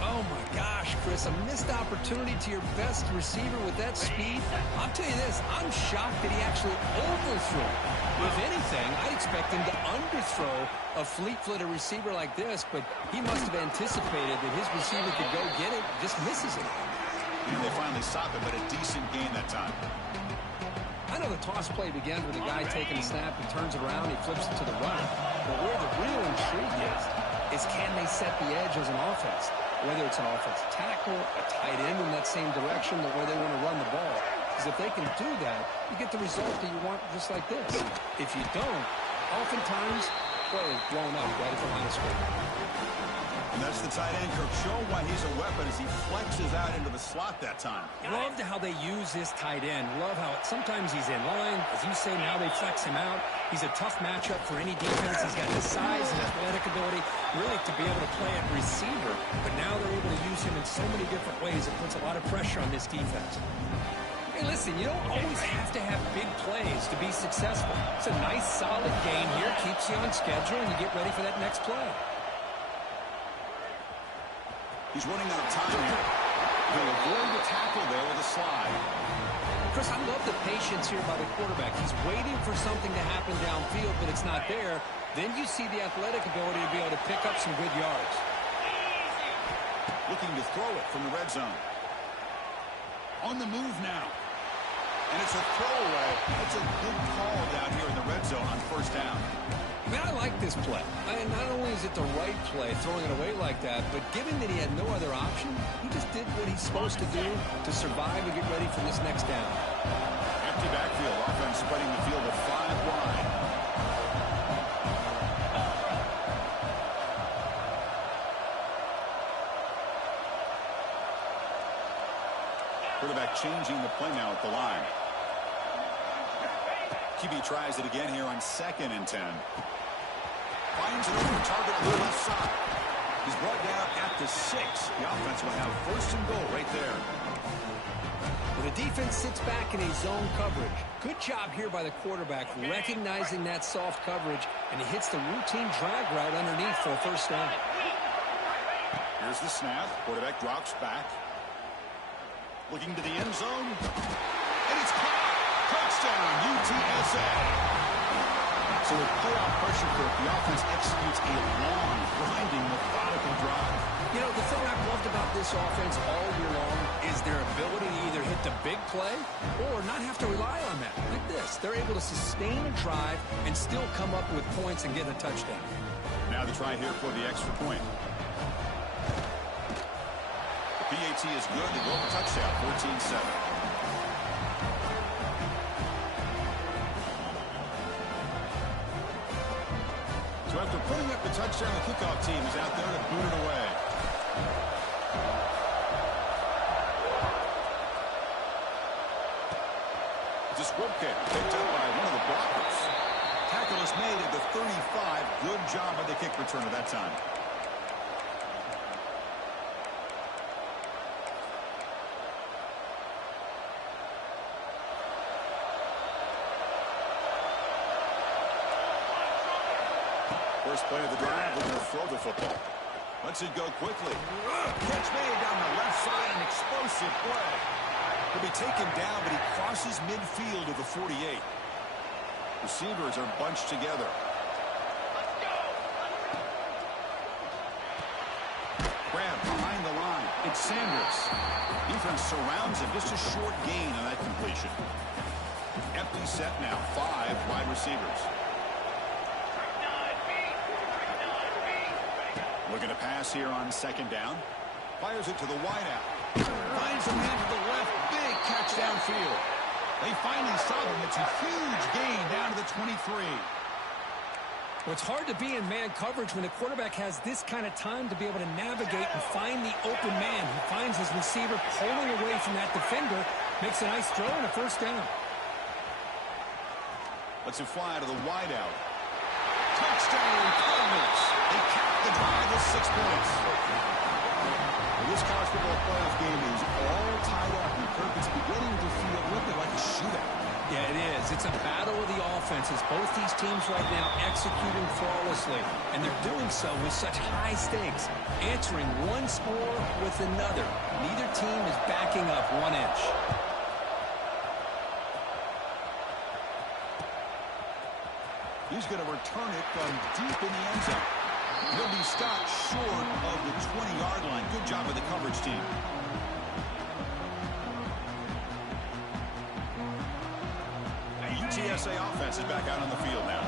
Oh, my gosh, Chris, a missed opportunity to your best receiver with that speed. I'll tell you this, I'm shocked that he actually overthrew. If anything, I'd expect him to underthrow a fleet-footed receiver like this, but he must have anticipated that his receiver could go get it, just misses it. And they finally stop it, but a decent gain that time. I know the toss play begins with a guy taking a snap, he turns it around, he flips it to the runner. But where the real intrigue is can they set the edge as an offense? Whether it's an offensive tackle, a tight end in that same direction, or where they want to run the ball. Because if they can do that, you get the result that you want just like this. If you don't, oftentimes, play is blown up right at the line of scrimmage. And that's the tight end, Kirk, showing why he's a weapon as he flexes out into the slot that time. Loved how they use this tight end. Love how sometimes he's in line. As you say, now they flex him out. He's a tough matchup for any defense. He's got the size and athletic ability really to be able to play at receiver. But now they're able to use him in so many different ways. It puts a lot of pressure on this defense. Hey, listen, you don't always have to have big plays to be successful. It's a nice, solid game here. Keeps you on schedule, and you get ready for that next play. He's running out of time here. He'll avoid the tackle there with a slide. Chris, I love the patience here by the quarterback. He's waiting for something to happen downfield, but it's not there. Then you see the athletic ability to be able to pick up some good yards. Looking to throw it from the red zone. On the move now. And it's a throwaway. That's a good call down here in the red zone on first down. I mean, I like this play. Not only is it the right play, throwing it away like that, but given that he had no other option, he just did what he's supposed to do to survive and get ready for this next down. Empty backfield. Offense spreading the field with 5 wide. Quarterback changing the play now at the line. QB tries it again here on 2nd and 10. Finds an open target on the left side. He's brought down at the 6. The offense will have 1st and goal right there. Well, the defense sits back in a zone coverage. Good job here by the quarterback, recognizing that soft coverage, and he hits the routine drag route underneath for a first down. Here's the snap. Quarterback drops back. Looking to the end zone. And it's caught. Touchdown, UTSA. So with playoff pressure, the offense executes a long, grinding, methodical drive. You know, the thing I've loved about this offense all year long is their ability to either hit the big play or not have to rely on that. Like this, they're able to sustain a drive and still come up with points and get a touchdown. Now the try here for the extra point. The PAT is good. They go for touchdown, 14-7. So after putting up the touchdown, the kickoff team is out there to boot it away. It's a squib kick picked up by one of the blockers. Tackle is made at the 35. Good job by the kick returner that time. First play of the drive, looking to throw the football. Lets it go quickly. Catch made down the left side, an explosive play. He'll be taken down, but he crosses midfield to the 48. Receivers are bunched together. Grab behind the line. It's Sanders. Defense surrounds him. Just a short gain on that completion. Empty set now. 5 wide receivers. Looking to pass here on 2nd down. Fires it to the wideout. Finds a man to the left. Big catch downfield. They finally saw him. It's a huge gain down to the 23. Well, it's hard to be in man coverage when the quarterback has this kind of time to be able to navigate and find the open man. He finds his receiver pulling away from that defender. Makes a nice throw and a first down. Lets it fly to the wideout. Touchdown, Cardinals. They cap the drive with 6 points. Well, this This college football playoff game is all tied up, and Kirk, it's beginning to feel a little bit like a shootout. Yeah, it is. It's a battle of the offenses. Both these teams right now executing flawlessly, and they're doing so with such high stakes, answering one score with another. Neither team is backing up 1 inch. He's going to return it from deep in the end zone. He'll be stopped short of the 20-yard line. Good job by the coverage team. UTSA offense is back out on the field now.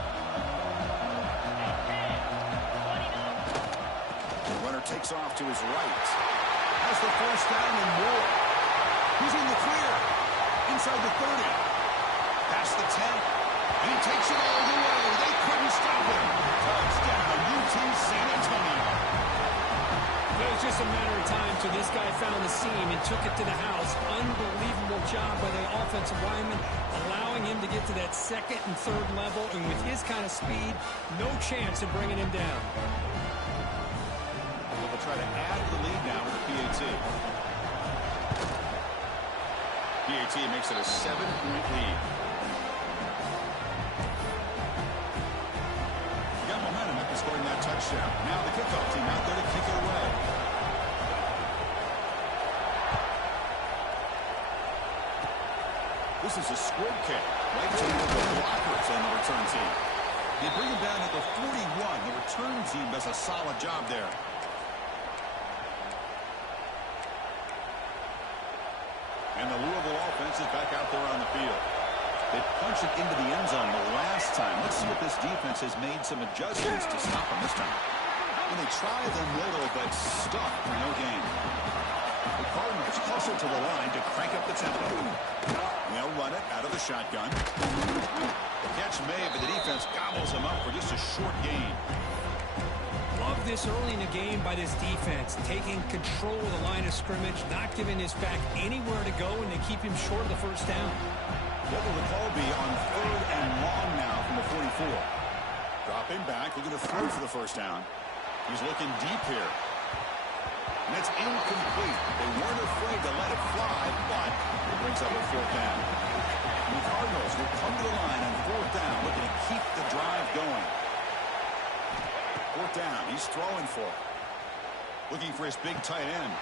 The runner takes off to his right. Has the first down and more. He's in the clear. Inside the 30. Past the 10. And he takes it all the way. They couldn't stop him. Touchdown, UT San Antonio. It was just a matter of time till this guy found the seam and took it to the house. Unbelievable job by the offensive lineman, allowing him to get to that second and third level, and with his kind of speed, no chance of bringing him down. They'll try to add the lead now with the PAT. PAT makes it a 7-point lead. Got momentum after scoring that touchdown. Now the kickoff team out there to kick it away. This is a squib kick right to the blockers on the return team. They bring him down at the 41. The return team does a solid job there. And the Louisville offense is back out there on the field. They punched it into the end zone the last time. Let's see if this defense has made some adjustments to stop them this time. And they try the middle, but stuck for no gain. The Cardinals hustle to the line to crank up the tempo. They'll run it out of the shotgun. The catch made, but the defense gobbles him up for just a short gain. Love this early in the game by this defense, taking control of the line of scrimmage, not giving this back anywhere to go, and they keep him short of the first down. What will the call be on 3rd and long now from the 44? Dropping back, looking to throw for the first down. He's looking deep here. And it's incomplete. They weren't afraid to let it fly, but it brings up a 4th down. And the Cardinals will come to the line on 4th down, looking to keep the drive going. 4th down, he's throwing for it. Looking for his big tight end.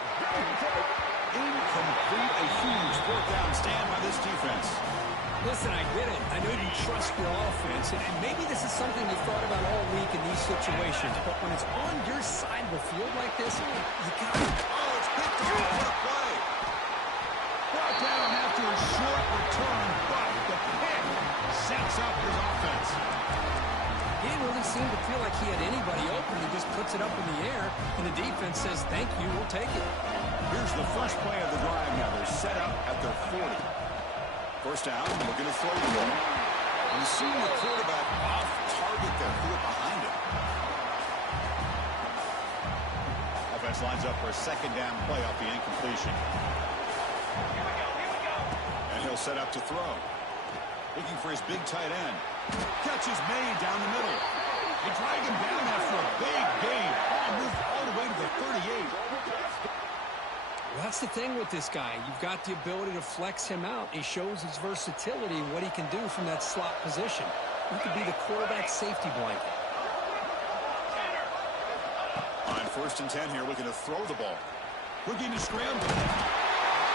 Incomplete, a huge 4th down stand by this defense. Listen, I get it. I know you trust your offense, and maybe this is something you thought about all week in these situations, but when it's on your side of the field like this, you got it. Oh, it's picked off. What a play. Brought down after a short return, but the pick sets up his offense. He didn't really seem to feel like he had anybody open. He just puts it up in the air, and the defense says, thank you, we'll take it. Here's the first play of the drive now. They're set up at their 40. First down, looking to throw the ball. And seeing the quarterback off target there, threw it behind him. Offense lines up for a 2nd down play off the incompletion. And he'll set up to throw. Looking for his big tight end. Catch is made down the middle. They drag him down after a big gain. And move all the way to the 38. Well, that's the thing with this guy. You've got the ability to flex him out. He shows his versatility, what he can do from that slot position. He could be the quarterback safety blanket. On 1st and 10 here, looking to throw the ball. Looking to scramble.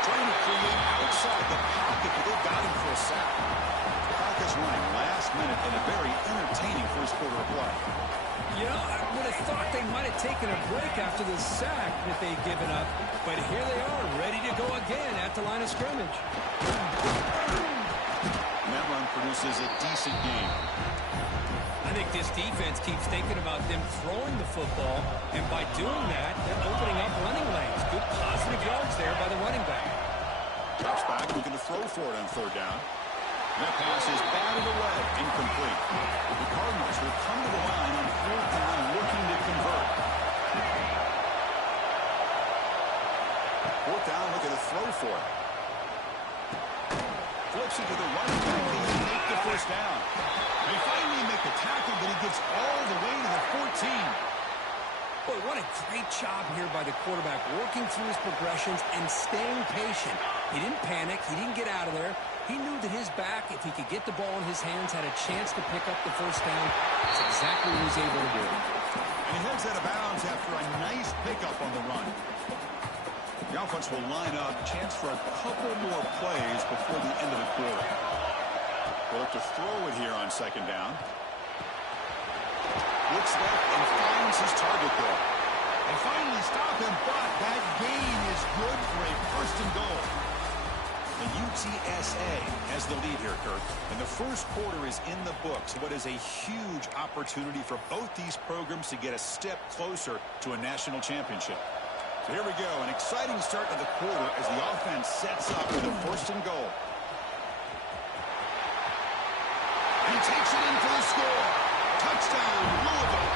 Trying to create outside the pocket, but they got him for a sack. The clock is running last minute in a very entertaining first quarter of play. You know, I would have thought they might have taken a break after the sack that they'd given up, but here they are, ready to go again at the line of scrimmage. And that run produces a decent gain. I think this defense keeps thinking about them throwing the football, and by doing that, they're opening up running lanes. Good positive yards there by the running back. Drops back, looking to throw for it on 3rd down. That pass is batted away, incomplete. The Cardinals will come to the line on 4th down, looking to convert. 4th down, looking to throw for it. Flips it to the running back. They make the first down. They finally make the tackle, but he gets all the way to the 14. Boy, what a great job here by the quarterback, working through his progressions and staying patient. He didn't panic. He didn't get out of there. He knew that his back, if he could get the ball in his hands, had a chance to pick up the first down. That's exactly what he was able to do. And he heads out of bounds after a nice pickup on the run. The offense will line up. Chance for a couple more plays before the end of the quarter. They'll look to throw it here on second down. Looks left and finds his target there. They finally stop him, but that gain is good for a first and goal. The UTSA has the lead here, Kirk. And the first quarter is in the books. What is a huge opportunity for both these programs to get a step closer to a national championship. So here we go. An exciting start to the quarter as the offense sets up with a first and goal. And he takes it in for the score. Touchdown, Louisville.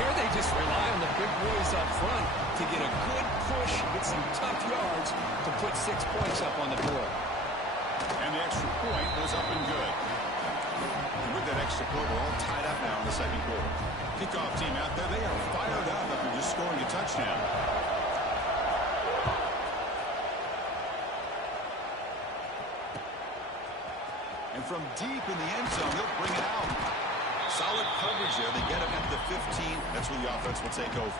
Here they just rely on the big boys up front to get a good push, get some tough yards to put 6 points up on the board. And the extra point was up and good. And with that extra point, we're all tied up now in the second quarter. Kickoff team out there, they are fired up after just scoring a touchdown. And from deep in the end zone, he'll bring it out. Solid coverage there. They get him at the 15. That's where the offense will take over.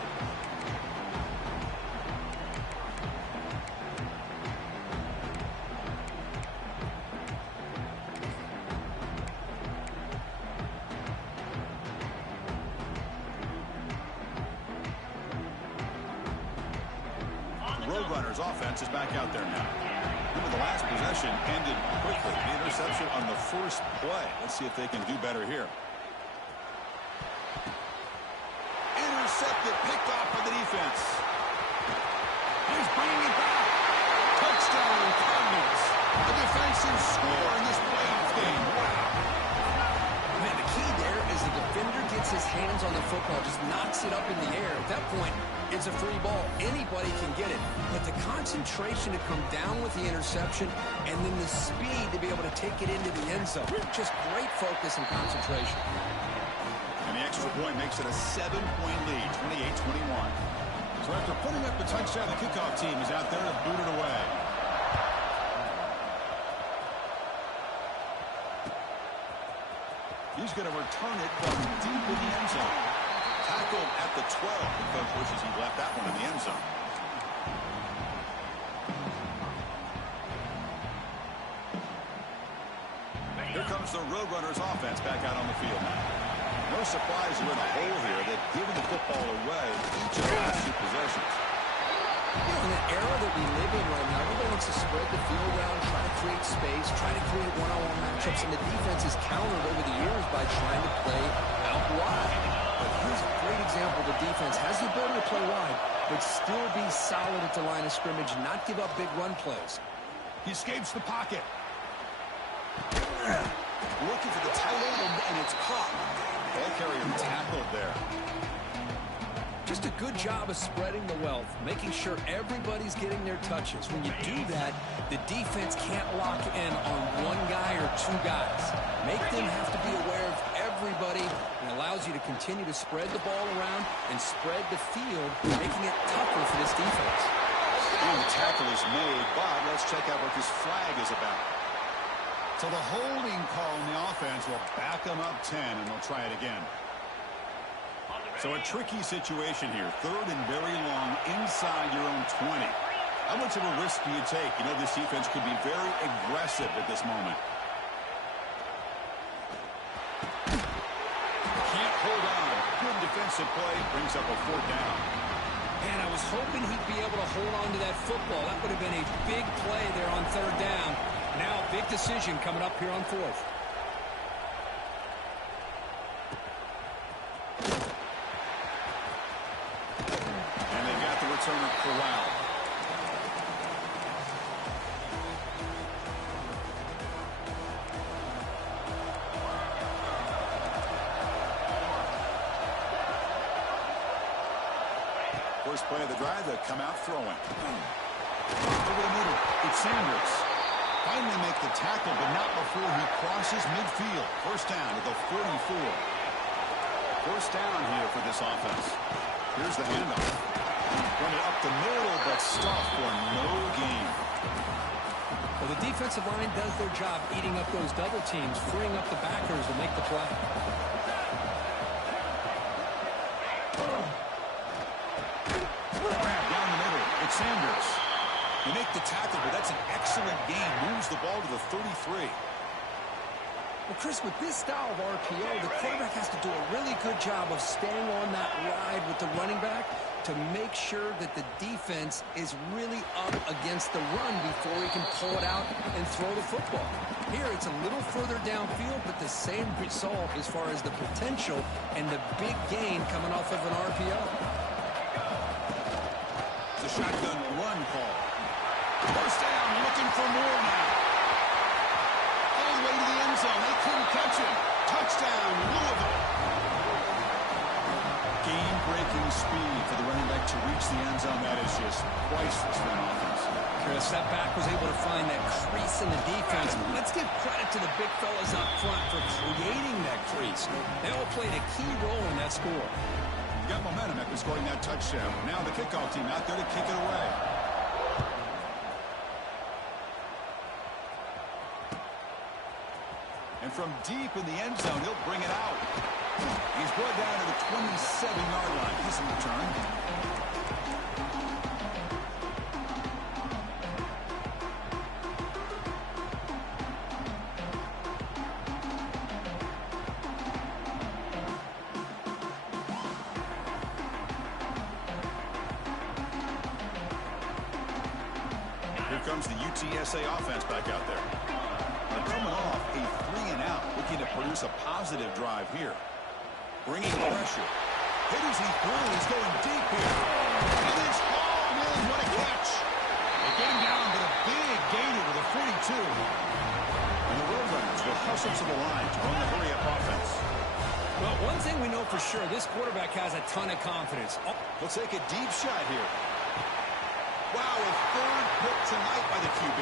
The Roadrunners offense is back out there now. Remember, the last possession ended quickly. The interception on the first play. Let's see if they can do better here. Intercepted, picked off by the defense. He's bringing it back. Touchdown, Cardinals. A defensive score in this playoff game. Wow. Man, the key there is the defender gets his hands on the football, just knocks it up in the air. At that point, it's a free ball. Anybody can get it. But the concentration to come down with the interception and then the speed to be able to take it into the end zone. Just great focus and concentration. And the extra point makes it a 7-point lead, 28-21. So after putting up the touchdown, the kickoff team is out there to boot it away. He's going to return it from deep in the end zone. Tackled at the 12. The coach wishes he left that one in the end zone. Here comes the Roadrunners offense back out on the field now. No surprise they're in a hole here. They've given the football away each of the last 2 possessions. You know, in the era that we live in right now, everybody wants to spread the field out, try to create space, try to create one-on-one matchups, and the defense is countered over the years by trying to play out wide. But here's a great example. The defense has the ability to play wide, but still be solid at the line of scrimmage, not give up big run plays. He escapes the pocket. Looking for the tight end, and it's caught. Ball carrier tackled there. Just a good job of spreading the wealth, making sure everybody's getting their touches. When you do that, the defense can't lock in on one guy or 2 guys. Make them have to be aware of everybody, and allows you to continue to spread the ball around and spread the field, making it tougher for this defense. And the tackle is made, but let's check out what this flag is about. So the holding call in the offense will back them up 10, and they'll try it again. So a tricky situation here. 3rd and very long inside your own 20. How much of a risk do you take? You know, this defense could be very aggressive at this moment. Can't hold on. Good defensive play. Brings up a 4th down. Man, I was hoping he'd be able to hold on to that football. That would have been a big play there on 3rd down. Now, big decision coming up here on 4th. And they've got the returner corralled. First play of the drive, they'll come out throwing. Over the middle, it's Sanders. Finally make the tackle, but not before he crosses midfield. First down at the 44. First down here for this offense. Here's the handoff. Run it up the middle, but stuffed for no gain. Well, the defensive line does their job eating up those double teams, freeing up the backers to make the play. Grab down the middle. It's Sanders. You make the tackle, but that's an excellent gain. Moves the ball to the 33. Well, Chris, with this style of RPO, the quarterback has to do a really good job of staying on that ride with the running back to make sure that the defense is really up against the run before he can pull it out and throw the football. Here, it's a little further downfield, but the same result as far as the potential and the big gain coming off of an RPO. The shotgun run call. First down, looking for more now. All the way to the end zone. They couldn't catch him. Touchdown, Louisville. Game-breaking speed for the running back to reach the end zone. That is just priceless for an offense. Chris, that back was able to find that crease in the defense. Let's give credit to the big fellas up front for creating that crease. They all played a key role in that score. You got momentum after scoring that touchdown. Now the kickoff team out there to kick it away. And from deep in the end zone, he'll bring it out. He's brought down to the 27-yard line. He's in return. Here comes the UTSA offense back out there. They're coming off a 3-and-out, looking to produce a positive drive here. Bringing pressure. Hit as he threw. He's going deep here. And it's hauled in. What a catch. They get him down, but a big gainer to the 42. And the Roadrunners will hustle to the line to run the hurry-up offense. Well, one thing we know for sure, this quarterback has a ton of confidence. He'll take a deep shot here. Wow, a third pick tonight by the QB.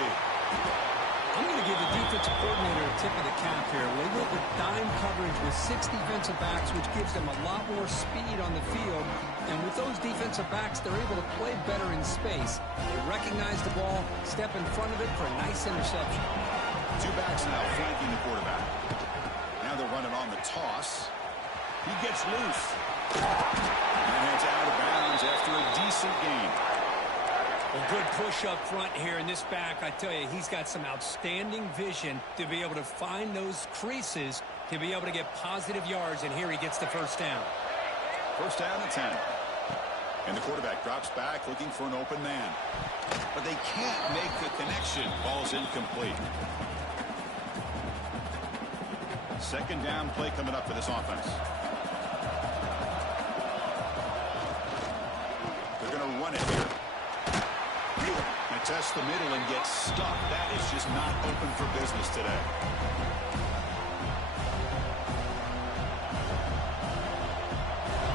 I'm going to give the defensive coordinator a tip of the cap here. They went with dime coverage with 6 defensive backs, which gives them a lot more speed on the field. And with those defensive backs, they're able to play better in space. They recognize the ball, step in front of it for a nice interception. 2 backs now flanking the quarterback. Now they're running on the toss. He gets loose. And heads out of bounds after a decent gain. Well, good push up front here in this back. I tell you, he's got some outstanding vision to be able to find those creases to be able to get positive yards, and here he gets the first down. First down at 10. And the quarterback drops back looking for an open man. But they can't make the connection. Ball's incomplete. Second down play coming up for this offense. They're going to run it here. And test the middle and get stuck. That is just not open for business today.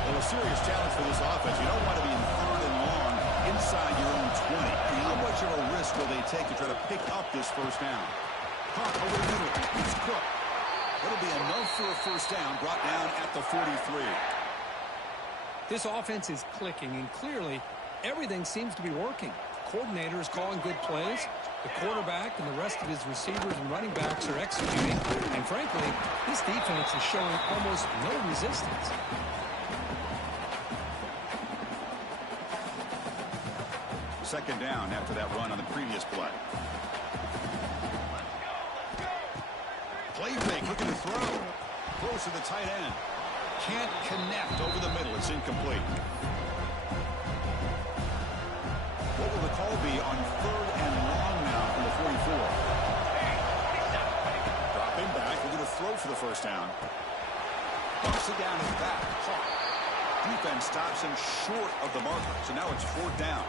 Well, a serious challenge for this offense. You don't want to be in 3rd and long inside your own 20. How much of a risk will they take to try to pick up this first down? Pop over the middle. It's Cook. That'll be enough for a first down, brought down at the 43. This offense is clicking, and clearly everything seems to be working. Coordinator is calling good plays. The quarterback and the rest of his receivers and running backs are executing. And frankly, this defense is showing almost no resistance. Second down after that run on the previous play. Play fake, looking to throw. Close to the tight end. Can't connect over the middle. It's incomplete. What will the call be on 3rd and long now from the 44? Dropping back, looking to throw for the first down. Bumps it down his back. Caught. Defense stops him short of the marker. So now it's 4th down.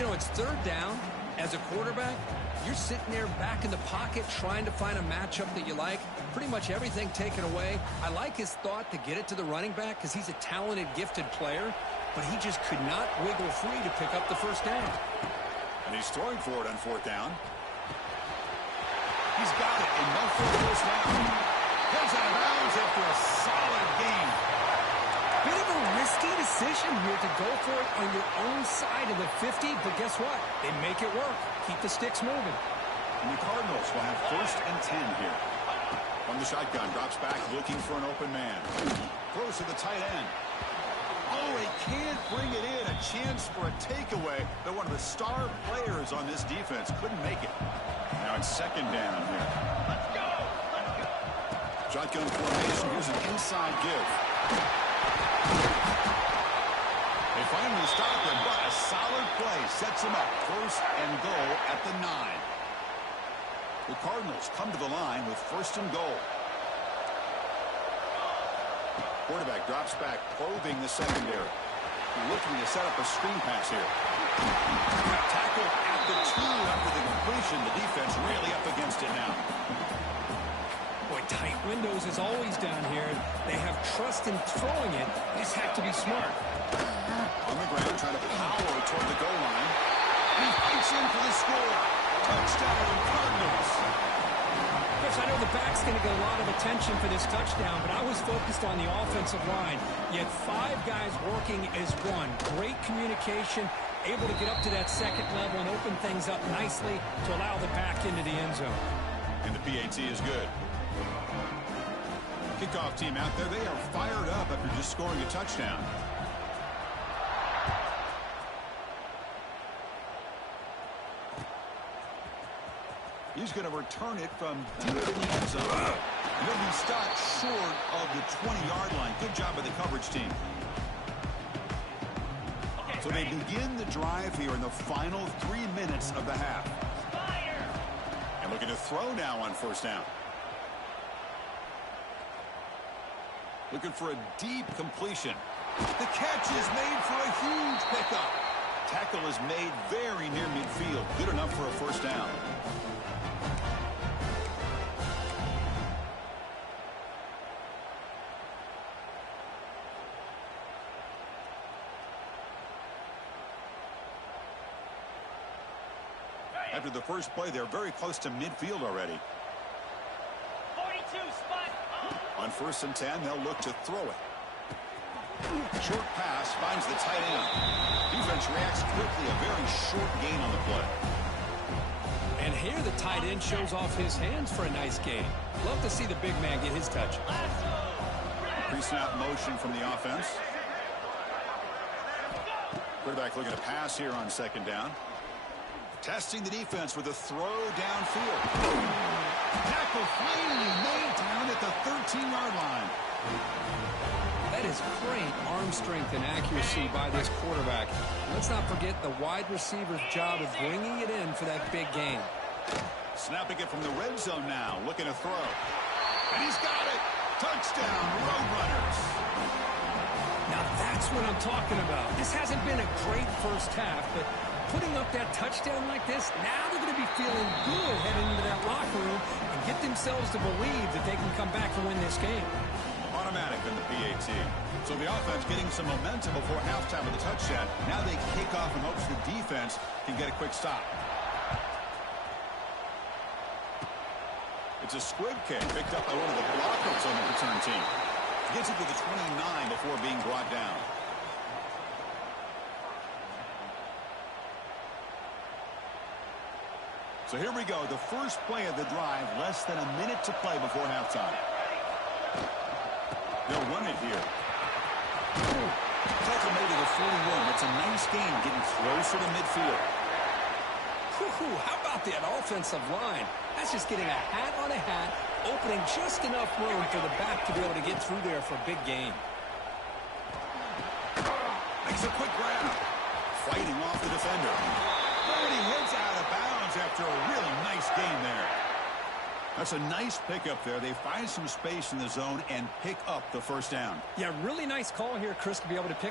You know, it's 3rd down. As a quarterback, you're sitting there back in the pocket trying to find a matchup that you like. Pretty much everything taken away. I like his thought to get it to the running back because he's a talented, gifted player. But he just could not wiggle free to pick up the first down. And he's throwing for it on 4th down. He's got it. Enough for a first down. Goes out of bounds after a solid gain. risky decision here to go for it on your own side of the 50, but guess what? They make it work. Keep the sticks moving. And the Cardinals will have 1st and 10 here. From the shotgun, drops back, looking for an open man. Throws to the tight end. Oh, he can't bring it in. A chance for a takeaway, but one of the star players on this defense couldn't make it. Now it's 2nd down here. Let's go! Shotgun formation. Here's an inside give. They finally stop him, but a solid play sets him up. 1st and goal at the 9. The Cardinals come to the line with 1st and goal. Quarterback drops back, probing the secondary. Looking to set up a screen pass here. Tackle at the 2 after the completion. The defense really up against it now. Boy, tight windows is always down here. They have trust in throwing it. They just have to be smart. On the ground, trying to power toward the goal line. And he fights in for the score. Touchdown, Cardinals. Coach, I know the back's going to get a lot of attention for this touchdown, but I was focused on the offensive line. You had 5 guys working as one. Great communication, able to get up to that 2nd level and open things up nicely to allow the back into the end zone. And the PAT is good. Kickoff team out there, they are fired up after just scoring a touchdown. He's going to return it from deep in the end zone. And he'll be stopped short of the 20-yard line. Good job by the coverage team. So they begin the drive here in the final 3 minutes of the half. And looking to throw now on 1st down. Looking for a deep completion. The catch is made for a huge pickup. Tackle is made very near midfield. Good enough for a 1st down. After the first play, they're very close to midfield already. 42 spot. On 1st and 10, they'll look to throw it. Short pass finds the tight end. Defense reacts quickly. A very short gain on the play. And here the tight end shows off his hands for a nice gain. Love to see the big man get his touch. Pre-snap motion from the offense. Quarterback looking to pass here on 2nd down. Testing the defense with a throw downfield. Tackle finally made down at the 13-yard line. That is great arm strength and accuracy by this quarterback. Let's not forget the wide receiver's job of bringing it in for that big gain. Snapping it from the red zone now, looking to throw. And he's got it. Touchdown, Roadrunners. Now that's what I'm talking about. This hasn't been a great first half, but putting up that touchdown like this, now they're going to be feeling good heading into that locker room and get themselves to believe that they can come back and win this game. Automatic in the PAT. So the offense getting some momentum before halftime of the touchdown. Now they kick off in hopes the defense can get a quick stop. It's a squib kick picked up by one of the blockers on the return team. Gets it to the 29 before being brought down. So here we go, the first play of the drive, less than a minute to play before halftime. They'll run it here. Tackle made to the 41. That's a nice gain, getting closer to midfield. How about that offensive line? That's just getting a hat on a hat, opening just enough room for the back to be able to get through there for a big gain. Makes a quick grab. Fighting off the defender. And he heads out of bounds after a really nice gain there. That's a nice pickup there. They find some space in the zone and pick up the 1st down. Yeah, really nice call here, Chris, to be able to pick up